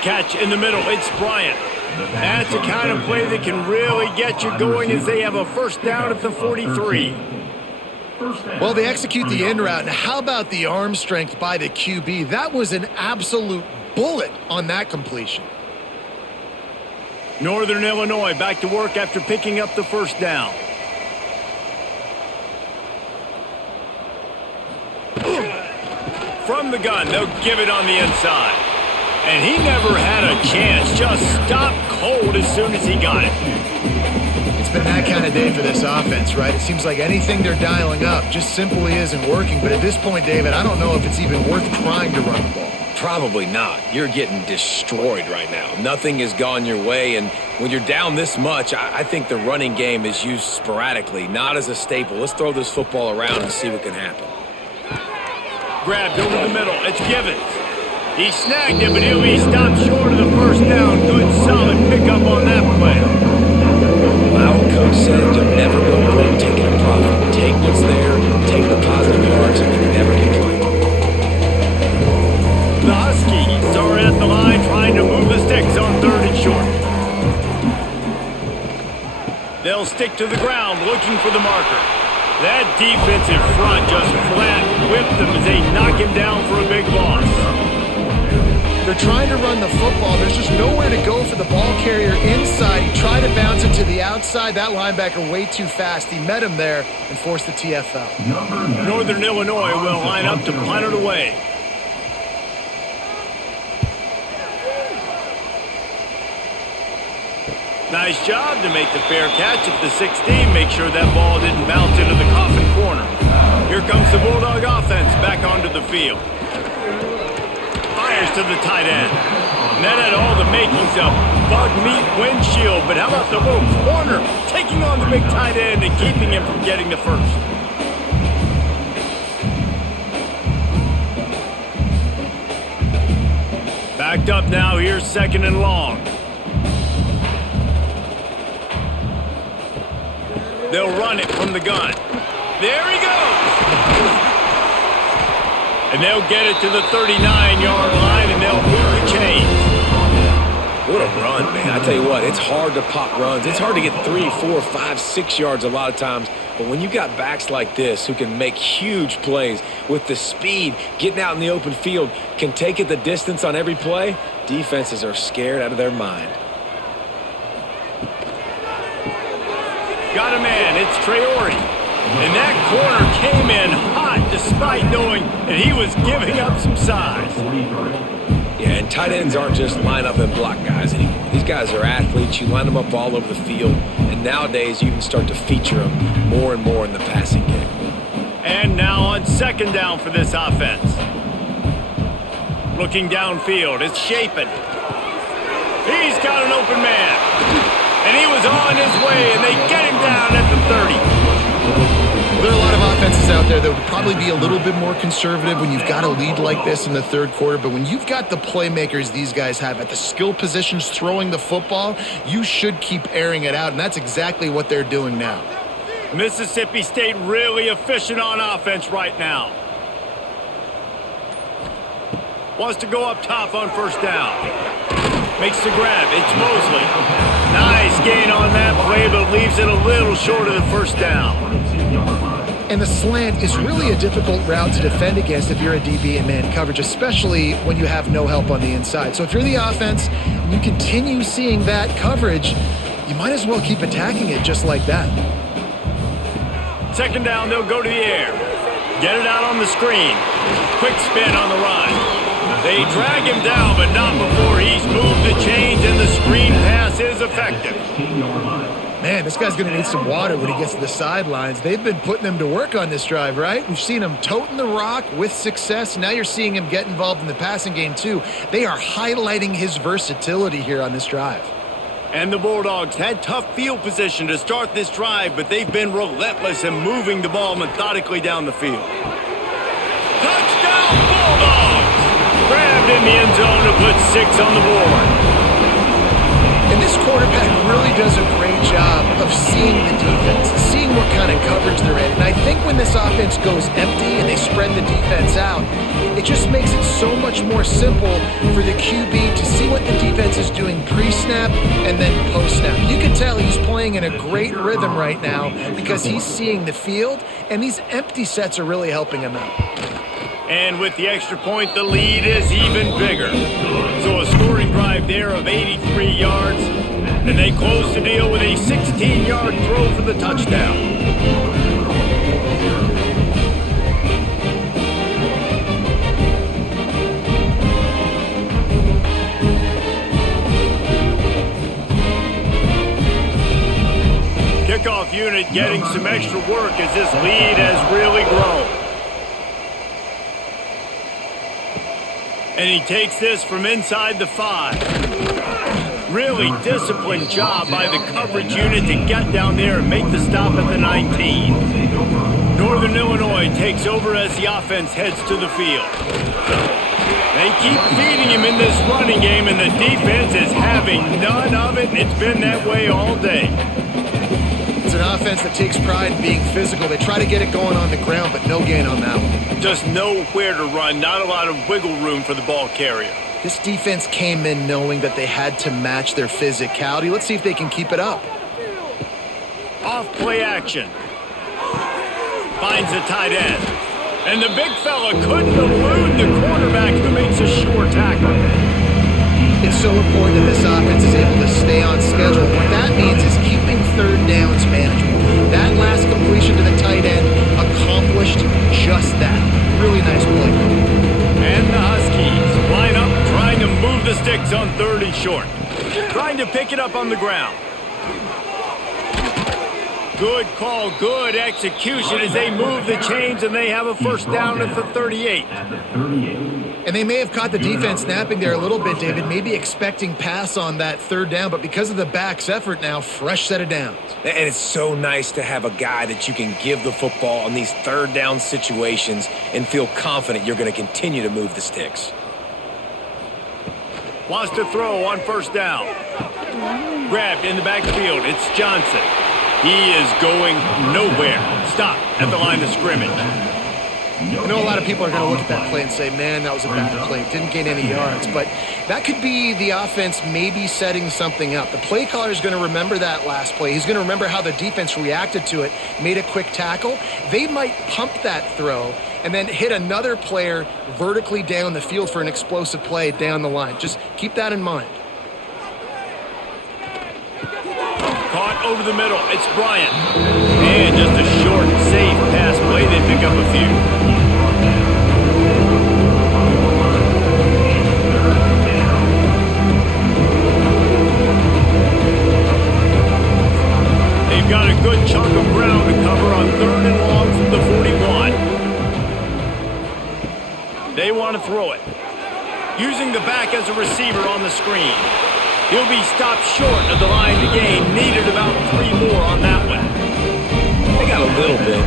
Catch in the middle, it's Bryant. That's the kind of play that can really get you going as they have a first down at the 43. Well, they execute the in route. Now, how about the arm strength by the QB? That was an absolute bullet on that completion. Northern Illinois back to work after picking up the first down. From the gun, they'll give it on the inside. And he never had a chance, just stopped cold as soon as he got it. It's been that kind of day for this offense, right? It seems like anything they're dialing up just simply isn't working. But at this point, David, I don't know if it's even worth trying to run the ball. Probably not. You're getting destroyed right now. Nothing has gone your way, and when you're down this much, I think the running game is used sporadically, not as a staple. Let's throw this football around and see what can happen. Grabbed over the middle. It's Givens. He snagged him, but he'll be stopped short of the first down. Good, solid pickup on that play. Our coach said you'll never go broke taking a profit. Take what's there, take the positive yards, and you never complain. The Huskies are at the line trying to move the sticks on third and short. They'll stick to the ground looking for the marker. That defensive front just flat whipped them as they knock him down for a big loss. They're trying to run the football. There's just nowhere to go for the ball carrier inside. He tried to bounce it to the outside. That linebacker way too fast. He met him there and forced the TFL. Northern Illinois will line up to punt it away. Nice job to make the fair catch at the 16. Make sure that ball didn't bounce into the coffin corner. Here comes the Bulldog offense back onto the field. Fires to the tight end. And that had all the makings of bug meat windshield. But how about the little corner taking on the big tight end and keeping him from getting the first? Backed up now. Here's second and long. They'll run it from the gun. There he goes! And they'll get it to the 39-yard line, and they'll move the chains. What a run, man. I tell you what, it's hard to pop runs. It's hard to get 3, 4, 5, 6 yards a lot of times. But when you got backs like this who can make huge plays with the speed, getting out in the open field, can take it the distance on every play, defenses are scared out of their mind. Got a man, it's Traore. And that corner came in hot despite knowing that he was giving up some size. Yeah, and tight ends aren't just line up and block guys anymore. These guys are athletes. You line them up all over the field. And nowadays you can start to feature them more and more in the passing game. second down for this offense. Looking downfield, it's Shapen. He's got an open man. And he was on his way, and they get him down at the 30. Well, there are a lot of offenses out there that would probably be a little bit more conservative when you've got a lead like this in the third quarter, but when you've got the playmakers these guys have at the skill positions throwing the football, you should keep airing it out, and that's exactly what they're doing now. Mississippi State really efficient on offense right now. Wants to go up top on first down. Makes the grab. It's Mosley. Nice gain on that play, but leaves it a little short of the first down. And the slant is really a difficult route to defend against if you're a DB in man coverage, especially when you have no help on the inside. So if you're the offense and you continue seeing that coverage, you might as well keep attacking it just like that. Second down, they'll go to the air. Get it out on the screen. Quick spin on the run. They drag him down, but not before he's moved the chains, and the screen pass is effective. Man, this guy's going to need some water when he gets to the sidelines. They've been putting him to work on this drive, right? We've seen him toting the rock with success. Now you're seeing him get involved in the passing game, too. They are highlighting his versatility here on this drive. And the Bulldogs had tough field position to start this drive, but they've been relentless in moving the ball methodically down the field. Touchdown, Bulldogs! Grabbed in the end zone to put 6 on the board. And this quarterback really does a great job of seeing the defense, seeing what kind of coverage they're in. And I think when this offense goes empty and they spread the defense out, it just makes it so much more simple for the QB to see what the defense is doing pre-snap and then post-snap. You can tell he's playing in a great rhythm right now because he's seeing the field, and these empty sets are really helping him out. And with the extra point, the lead is even bigger. So a scoring drive there of 83 yards, and they close the deal with a 16-yard throw for the touchdown. Kickoff unit getting some extra work as this lead has really grown. And he takes this from inside the 5. Really disciplined job by the coverage unit to get down there and make the stop at the 19. Northern Illinois takes over as the offense heads to the field. They keep feeding him in this running game, and the defense is having none of it, and it's been that way all day. It's an offense that takes pride in being physical. They try to get it going on the ground, but no gain on that one. Just nowhere to run, not a lot of wiggle room for the ball carrier. This defense came in knowing that they had to match their physicality. Let's see if they can keep it up. Off play action. Finds the tight end. And the big fella couldn't elude the quarterback who makes a sure tackle. It's so important that this offense is able to stay on schedule. What that means is keeping third downs manageable. That last completion to the tight end accomplished just that. Really nice play. And the Huskies line up trying to move the sticks on 3rd and short. Trying to pick it up on the ground. Good call, good execution as they move the chains, and they have a first down at the 38. And they may have caught the defense snapping there a little bit, David, maybe expecting pass on that 3rd down, but because of the back's effort now, fresh set of downs. And it's so nice to have a guy that you can give the football on these 3rd down situations and feel confident you're going to continue to move the sticks. Wants to throw on first down. Grabbed in the backfield. It's Johnson. He is going nowhere. Stop at the line of scrimmage. I know a lot of people are going to look at that play and say, man, that was a bad play. Didn't gain any yards. But that could be the offense maybe setting something up. The play caller is going to remember that last play. He's going to remember how the defense reacted to it, made a quick tackle. They might pump that throw and then hit another player vertically down the field for an explosive play down the line. Just keep that in mind. Caught over the middle. It's Bryant. And just a short, safe pass play. They pick up a few. They've got a good chunk of ground to cover on 3rd and long from the 41. throw it. Using the back as a receiver on the screen. He'll be stopped short of the line to gain. Needed about 3 more on that one. They got a little bit,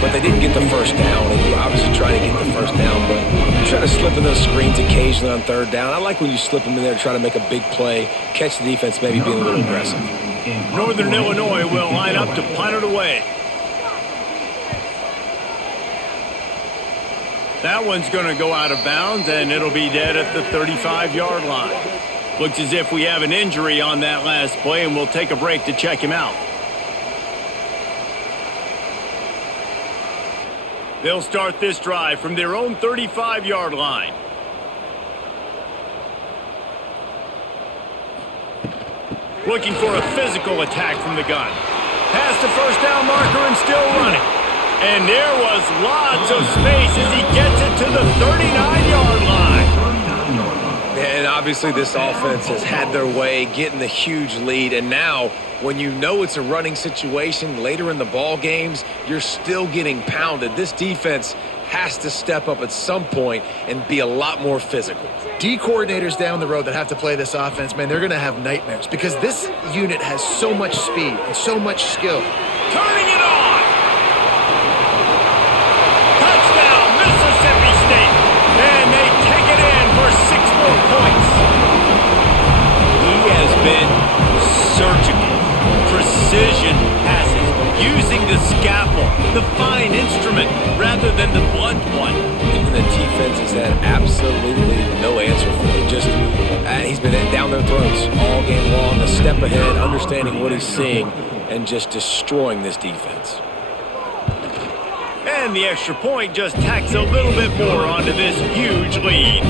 but they didn't get the first down. And you obviously try to get the first down, but you try to slip in those screens occasionally on third down. I like when you slip them in there to try to make a big play, catch the defense maybe being a little aggressive. Northern Illinois will line up to punt it away. That one's going to go out of bounds, and it'll be dead at the 35-yard line. Looks as if we have an injury on that last play, and we'll take a break to check him out. They'll start this drive from their own 35-yard line. Looking for a physical attack from the gun. Past the first down marker and still running. And there was lots of space as he gets it to the 39-yard line. And obviously this offense has had their way getting the huge lead. And now when you know it's a running situation later in the ball games, you're still getting pounded. This defense has to step up at some point and be a lot more physical. D coordinators down the road that have to play this offense, man, they're going to have nightmares because this unit has so much speed and so much skill. Turning it on! Touchdown, Mississippi State! And they take it in for 6 more points. He has been surgical. Precision passes, using the scalpel, the fine instrument, rather than the blunt one. Even the defense has had absolutely no answer for it. Just he's been down their throats all game long, a step ahead, understanding what he's seeing, and just destroying this defense. And the extra point just tacks a little bit more onto this huge lead.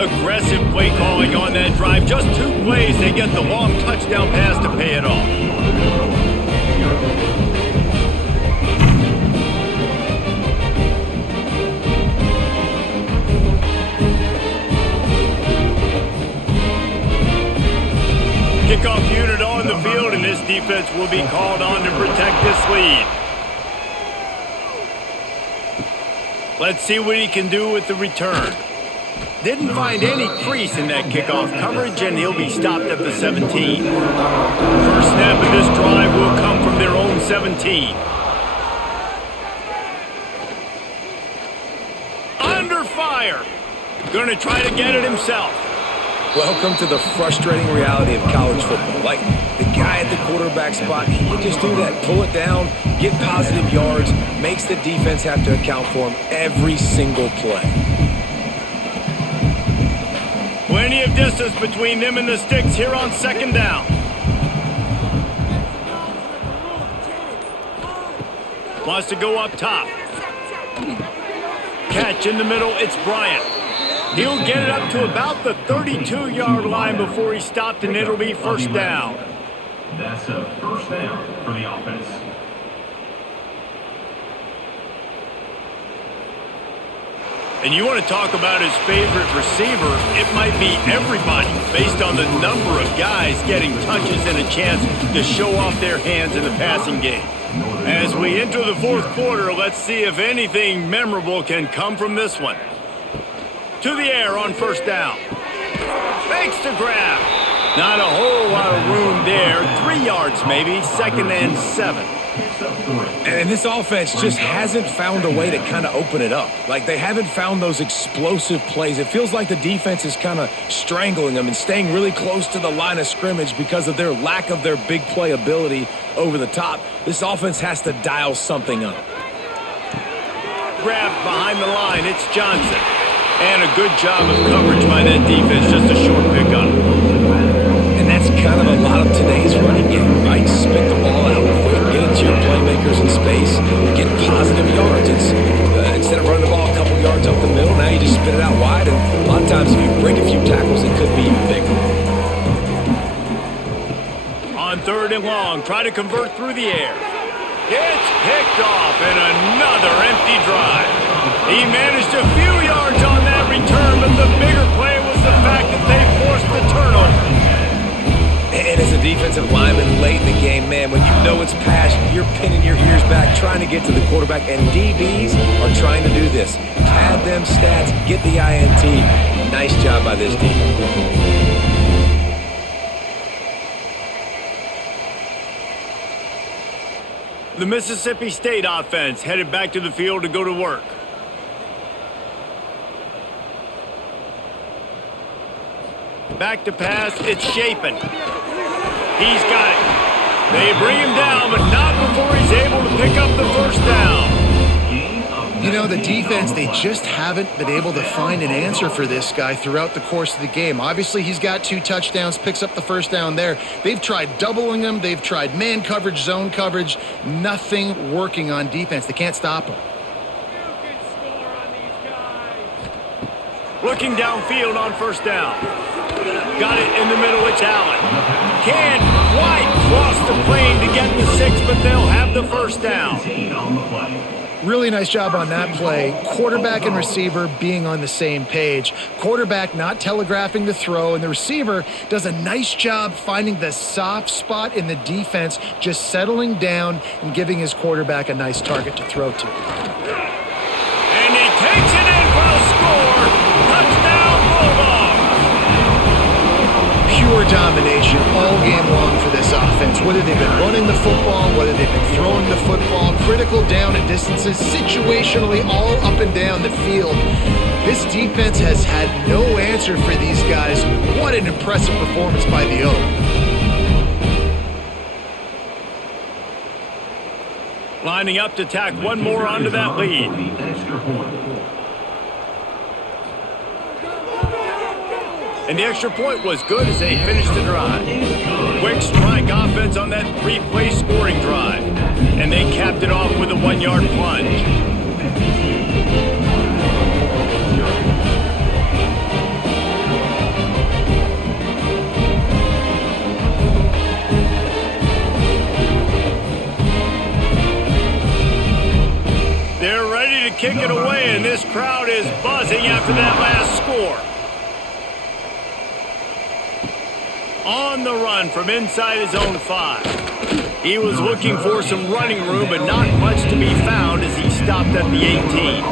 Aggressive play calling on that drive. Just 2 plays, they get the long touchdown pass to pay it off. Kickoff unit on the field, and this defense will be called on to protect this lead. Let's see what he can do with the return. Didn't find any crease in that kickoff coverage, and he'll be stopped at the 17. First snap of this drive will come from their own 17. Under fire. Gonna try to get it himself. Welcome to the frustrating reality of college football. Like, the guy at the quarterback spot, he can just do that. Pull it down, get positive yards, makes the defense have to account for him every single play. Plenty of distance between them and the sticks here on 2nd down. Wants to go up top. Catch in the middle, it's Bryant. He'll get it up to about the 32-yard line before he's stopped, and it'll be first down. That's a first down for the offense. And you want to talk about his favorite receiver, it might be everybody based on the number of guys getting touches and a chance to show off their hands in the passing game. As we enter the 4th quarter, let's see if anything memorable can come from this one. To the air on first down. Makes the grab. Not a whole lot of room there. 3 yards maybe, 2nd and 7. And this offense just hasn't found a way to kind of open it up. Like, they haven't found those explosive plays. It feels like the defense is kind of strangling them and staying really close to the line of scrimmage because of their lack of their big play ability over the top. This offense has to dial something up. Grabbed behind the line, it's Johnson. And a good job of coverage by that defense, just a short pickup. And that's kind of a lot of today's running game, right? Spit the ball out quick, get it to your playmakers in space, get positive yards. It's instead of running the ball a couple yards up the middle, now you just spit it out wide, and a lot of times if you break a few tackles, it could be even bigger. On 3rd and long, try to convert through the air. It's picked off, and another empty drive. He managed a few yards on that return, but the bigger play was the fact that they forced the turnover. And as a defensive lineman late in the game, man, when you know it's passion, you're pinning your ears back trying to get to the quarterback, and DBs are trying to do this. Pad them stats, get the INT. Nice job by this team. The Mississippi State offense headed back to the field to go to work. Back to pass, it's Shapen. He's got it. They bring him down, but not before he's able to pick up the first down. You know, the defense, they just haven't been able to find an answer for this guy throughout the course of the game. Obviously, he's got 2 touchdowns, picks up the first down there. They've tried doubling him. They've tried man coverage, zone coverage. Nothing working on defense. They can't stop him. Looking downfield on first down. Got it in the middle, it's Allen. Can't quite cross the plane to get the 6, but they'll have the first down. Really nice job on that play. Quarterback and receiver being on the same page. Quarterback not telegraphing the throw, and the receiver does a nice job finding the soft spot in the defense, just settling down and giving his quarterback a nice target to throw to. And he takes it in for a score. Touchdown, Bulldogs! Pure domination all game long for this offense. Whether they've been running the football, whether they've been throwing the football, critical down and distances, situationally all up and down the field. This defense has had no answer for these guys. What an impressive performance by the O. Lining up to tack one more onto that lead. And the extra point was good as they finished the drive. Quick strike offense on that 3-play scoring drive. And they capped it off with a 1-yard plunge. They're ready to kick it away, and this crowd is buzzing after that last score. On the run from inside his own 5. He was looking for some running room, but not much to be found as he stopped at the 18.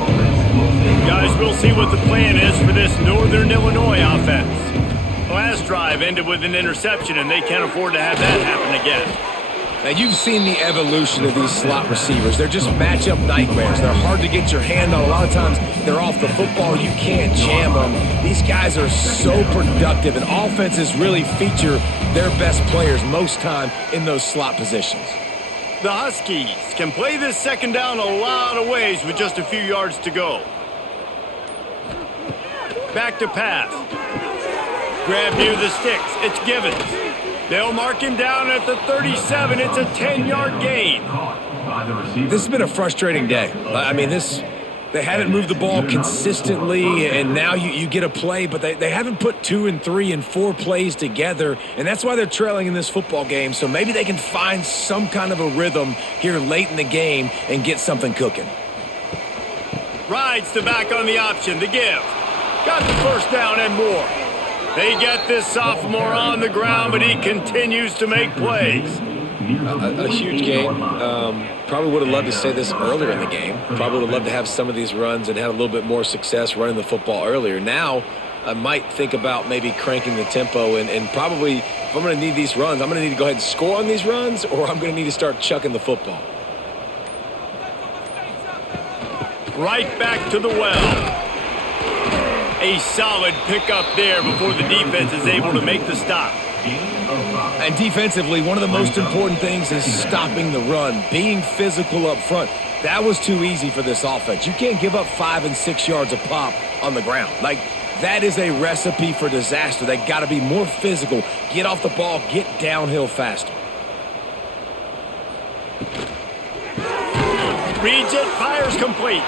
Guys, we'll see what the plan is for this Northern Illinois offense. Last drive ended with an interception, and they can't afford to have that happen again. Now, you've seen the evolution of these slot receivers. They're just matchup nightmares. They're hard to get your hand on. A lot of times, they're off the football. You can't jam them. These guys are so productive, and offenses really feature their best players most time in those slot positions. The Huskies can play this second down a lot of ways with just a few yards to go. Back to pass. Grab near the sticks. It's Givens. They'll mark him down at the 37. It's a 10-yard gain. This has been a frustrating day. I mean, they haven't moved the ball consistently, and now you get a play, but they haven't put 2 and 3 and 4 plays together, and that's why they're trailing in this football game. So maybe they can find some kind of a rhythm here late in the game and get something cooking. Rides the back on the option, the give. Got the first down and more. They get this sophomore on the ground, but he continues to make plays. A huge game. Probably would have loved to say this earlier in the game. Probably would have loved to have some of these runs and have a little bit more success running the football earlier. Now, I might think about maybe cranking the tempo and probably, if I'm going to need these runs, I'm going to need to go ahead and score on these runs, or I'm going to need to start chucking the football. Right back to the well. A solid pickup there before the defense is able to make the stop. And defensively, one of the most important things is stopping the run, being physical up front. That was too easy for this offense. You can't give up 5 and 6 yards a pop on the ground. Like, that is a recipe for disaster. They got to be more physical, get off the ball, get downhill faster. Reads it, fires complete.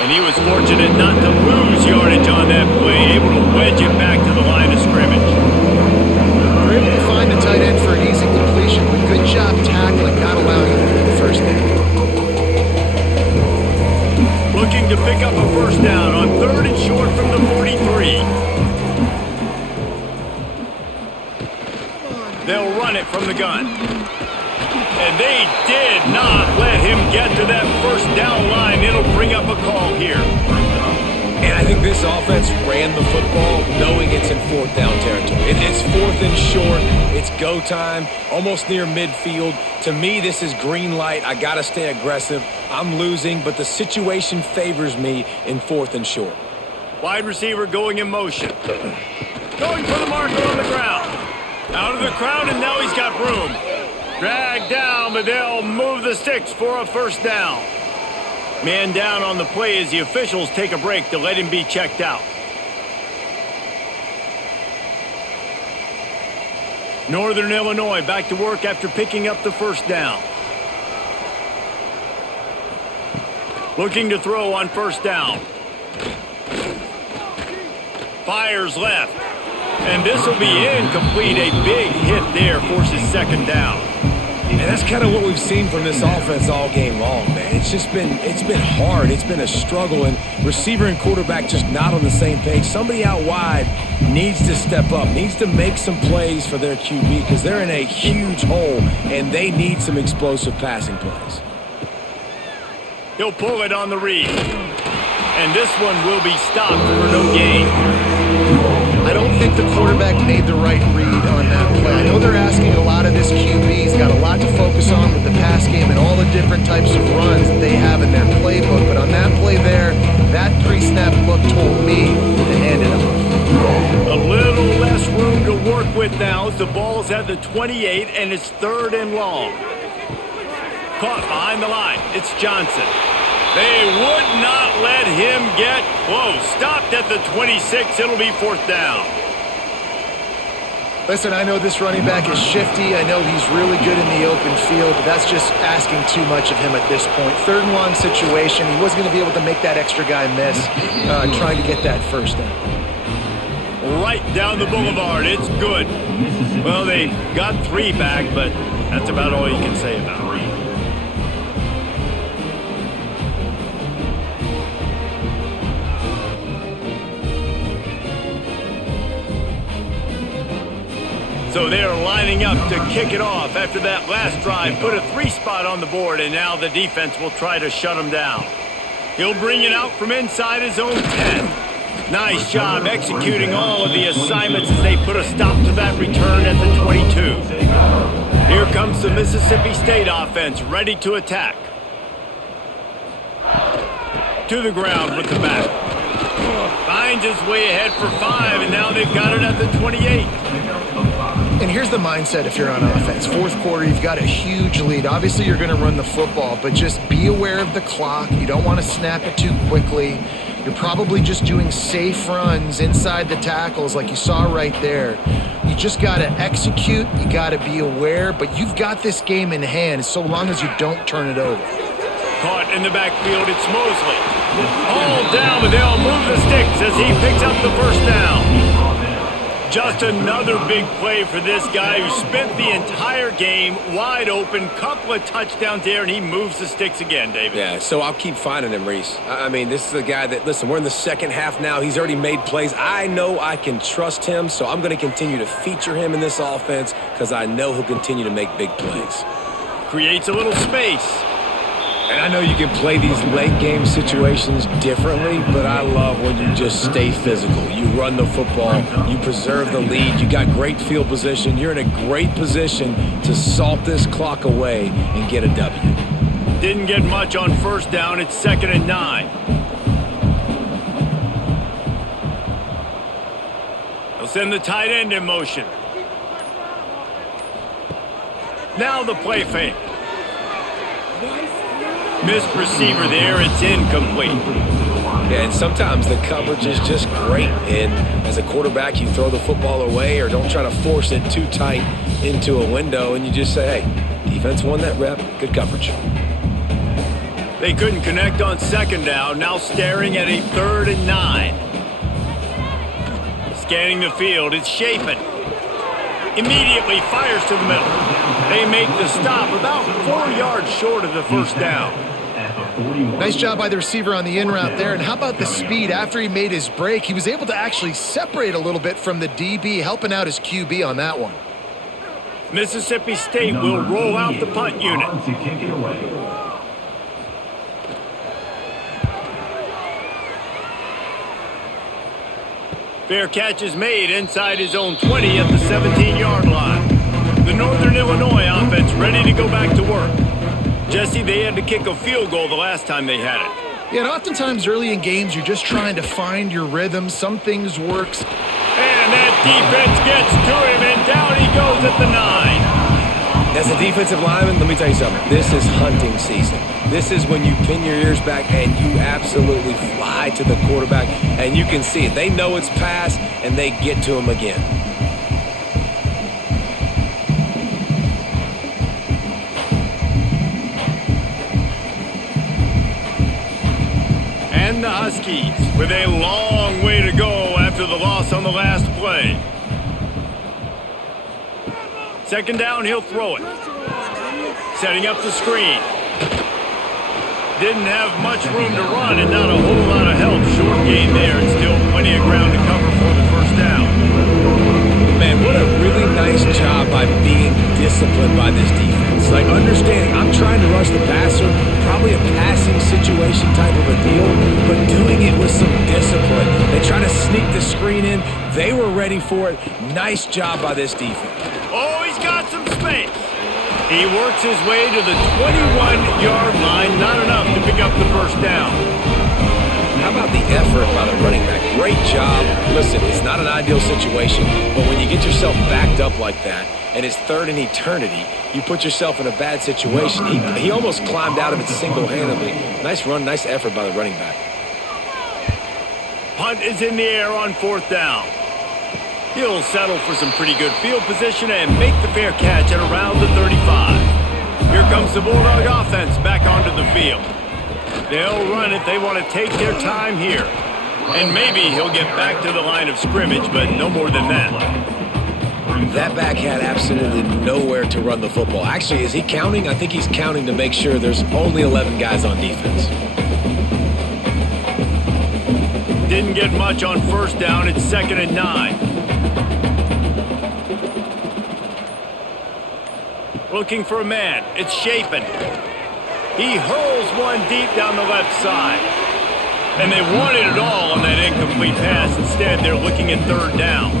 And he was fortunate not to lose yardage on that play, able to wedge it back to the line of scrimmage. They're able to find the tight end for an easy completion, but good job tackling, not allowing him to get the first down. Looking to pick up a first down on 3rd and short from the 43. They'll run it from the gun. And they did not let him get to that first down line. It'll bring up a call here. And I think this offense ran the football knowing it's in fourth down territory. It's fourth and short. It's go time, almost near midfield. To me, this is green light. I got to stay aggressive. I'm losing, but the situation favors me in fourth and short. Wide receiver going in motion. Going for the marker on the ground. Out of the crowd, and now he's got room. Dragged down, but they'll move the sticks for a first down. Man down on the play as the officials take a break to let him be checked out. Northern Illinois back to work after picking up the first down. Looking to throw on first down. Fires left. And this will be incomplete. A big hit there forces second down. And that's kind of what we've seen from this offense all game long, man. It's been hard. It's been a struggle, and receiver and quarterback just not on the same page. Somebody out wide needs to step up, needs to make some plays for their QB because they're in a huge hole, and they need some explosive passing plays. He'll pull it on the read. And this one will be stopped for no gain. I don't think the quarterback made the right read on that play. I know they're asking a lot of this QB. He's got a lot to focus on with the pass game and all the different types of runs that they have in their playbook. But on that play there, that pre-snap look told me to hand it off. A little less room to work with now as the ball's at the 28 and it's third and long. Caught behind the line. It's Johnson. They would not let him get close. Stopped at the 26. It'll be fourth down. Listen, I know this running back is shifty. I know he's really good in the open field, but that's just asking too much of him at this point. Third and long situation. He wasn't going to be able to make that extra guy miss trying to get that first down. Right down the boulevard. It's good. Well, they got 3 back, but that's about all you can say about it. So they're lining up to kick it off after that last drive. Put a 3 spot on the board, and now the defense will try to shut him down. He'll bring it out from inside his own 10. Nice job executing all of the assignments as they put a stop to that return at the 22. Here comes the Mississippi State offense, ready to attack. To the ground with the back. Finds his way ahead for 5, and now they've got it at the 28. And here's the mindset if you're on offense. Fourth quarter, you've got a huge lead. Obviously, you're going to run the football, but just be aware of the clock. You don't want to snap it too quickly. You're probably just doing safe runs inside the tackles like you saw right there. You just got to execute. You got to be aware, but you've got this game in hand so long as you don't turn it over. Caught in the backfield, it's Mosley. All down, but they'll move the sticks as he picks up the first down. Just another big play for this guy who spent the entire game wide open. Couple of touchdowns there, and he moves the sticks again, David. Yeah, so I'll keep finding him, Reese. I mean, this is a guy that, listen, we're in the second half now. He's already made plays. I know I can trust him, so I'm going to continue to feature him in this offense because I know he'll continue to make big plays. Creates a little space. And I know you can play these late game situations differently, but I love when you just stay physical. You run the football, you preserve the lead, you got great field position. You're in a great position to salt this clock away and get a W. Didn't get much on first down. It's 2nd and 9. They'll send the tight end in motion. Now the play fake. Missed receiver there, it's incomplete. Yeah, and sometimes the coverage is just great. And as a quarterback, you throw the football away or don't try to force it too tight into a window, and you just say, hey, defense won that rep, good coverage. They couldn't connect on second down, now staring at a 3rd and 9. Scanning the field, it's Shapen. Immediately fires to the middle. They make the stop about 4 yards short of the first down. Nice job by the receiver on the in route there. And how about the speed? After he made his break, he was able to actually separate a little bit from the DB, helping out his QB on that one. Mississippi State will roll out the punt unit. To kick it away. Fair catch is made inside his own 20 at the 17-yard line. The Northern Illinois offense ready to go back to work. Jesse, they had to kick a field goal the last time they had it. Yeah, and oftentimes early in games, you're just trying to find your rhythm. Some things works. And that defense gets to him, and down he goes at the 9. As a defensive lineman, let me tell you something. This is hunting season. This is when you pin your ears back and you absolutely fly to the quarterback, and you can see it. They know it's pass, and they get to him again. And the Huskies with a long way to go after the loss on the last play. Second down, he'll throw it. Setting up the screen. Didn't have much room to run and not a whole lot of help. Short gain there and still plenty of ground to cover for the first down. Man, what a really nice job by being disciplined by this defense. Like, understanding I'm trying to rush the passer, probably a passing situation type of a deal, but doing it with some discipline. They try to sneak the screen in. They were ready for it. Nice job by this defense. Oh, he's got some space. He works his way to the 21-yard line. Not enough to pick up the first down. How about the effort by the running back? Great job. Listen, it's not an ideal situation, but when you get yourself backed up like that, and it's third in eternity, you put yourself in a bad situation. He almost climbed out of it single-handedly. Nice run, nice effort by the running back. Punt is in the air on fourth down. He'll settle for some pretty good field position and make the fair catch at around the 35. Here comes the Bulldog offense back onto the field. They'll run it. They want to take their time here. And maybe he'll get back to the line of scrimmage, but no more than that. That back had absolutely nowhere to run the football. Actually, is he counting? I think he's counting to make sure there's only 11 guys on defense. Didn't get much on first down. It's 2nd and 9. Looking for a man. It's Chapin. He hurls one deep down the left side. And they wanted it all on that incomplete pass. Instead, they're looking at third down.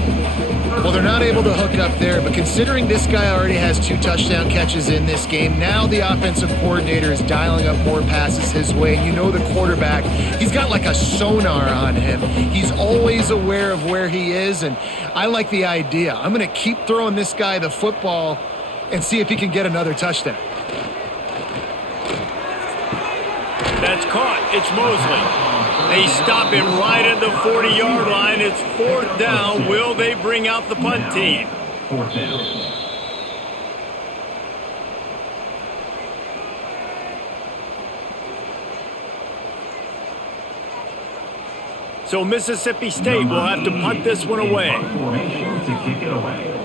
Well, they're not able to hook up there, but considering this guy already has 2 touchdown catches in this game, now the offensive coordinator is dialing up more passes his way. And you know the quarterback, he's got like a sonar on him. He's always aware of where he is, and I like the idea. I'm going to keep throwing this guy the football and see if he can get another touchdown. That's caught. It's Mosley. They stop him right at the 40-yard line. It's fourth down. Will they bring out the punt team? Fourth down. So Mississippi State will have to punt this one away. Formation to kick it away.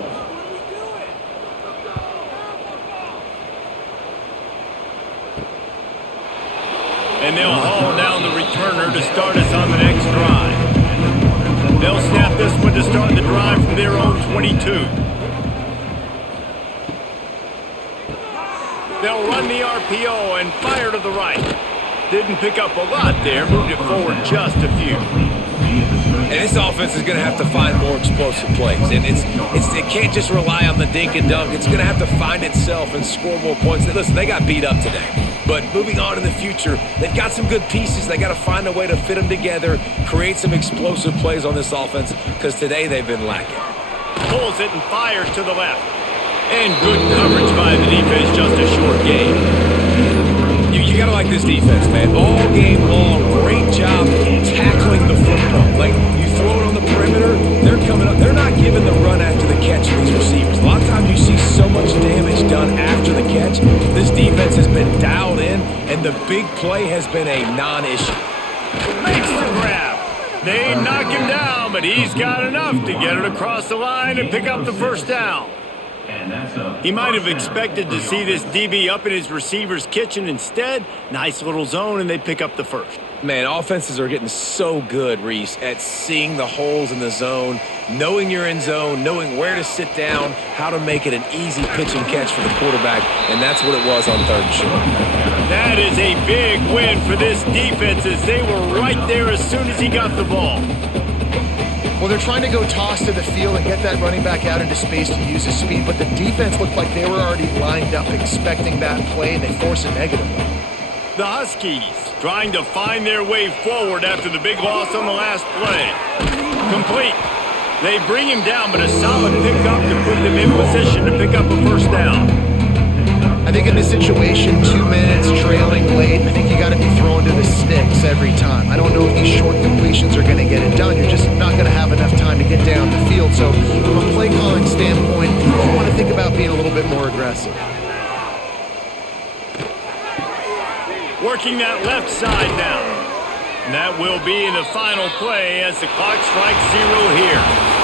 And they'll haul down the returner to start us on the next drive. They'll snap this one to start the drive from their own 22. They'll run the RPO and fire to the right. Didn't pick up a lot there, moved it forward just a few. And this offense is going to have to find more explosive plays. And it can't just rely on the dink and dunk. It's going to have to find itself and score more points. Listen, they got beat up today. But moving on in the future, they've got some good pieces. They got to find a way to fit them together, create some explosive plays on this offense, because today they've been lacking. Pulls it and fires to the left. And good coverage by the defense, just a short gain. You got to like this defense, man. All game long, great job tackling the football. Like, you throw it on the perimeter, they're coming up. They're not giving the run after the catch to these receivers. A lot of times you see so much damage done after the catch. This defense has been dialed in, and the big play has been a non-issue. Makes the grab. They knock him down, but he's got enough to get it across the line and pick up the first down. And that's He might have expected to see this DB up in his receiver's kitchen. Instead, nice little zone, and they pick up the first. Man, offenses are getting so good, Reese, at seeing the holes in the zone, knowing you're in zone, knowing where to sit down, how to make it an easy pitch and catch for the quarterback, and that's what it was on 3rd and short. That is a big win for this defense as they were right there as soon as he got the ball. Well, they're trying to go toss to the field and get that running back out into space to use his speed, but the defense looked like they were already lined up expecting that play, and they force a negative one. The Huskies trying to find their way forward after the big loss on the last play. Complete. They bring him down, but a solid pickup to put them in position to pick up a first down. I think in this situation, 2 minutes trailing late, I think you got to be throwing to the sticks every time. I don't know if these short completions are going to get it done. You're just not going to have enough time to get down the field. So from a play calling standpoint, you want to think about being a little bit more aggressive. Working that left side now. And that will be in the final play as the clock strikes 0 here.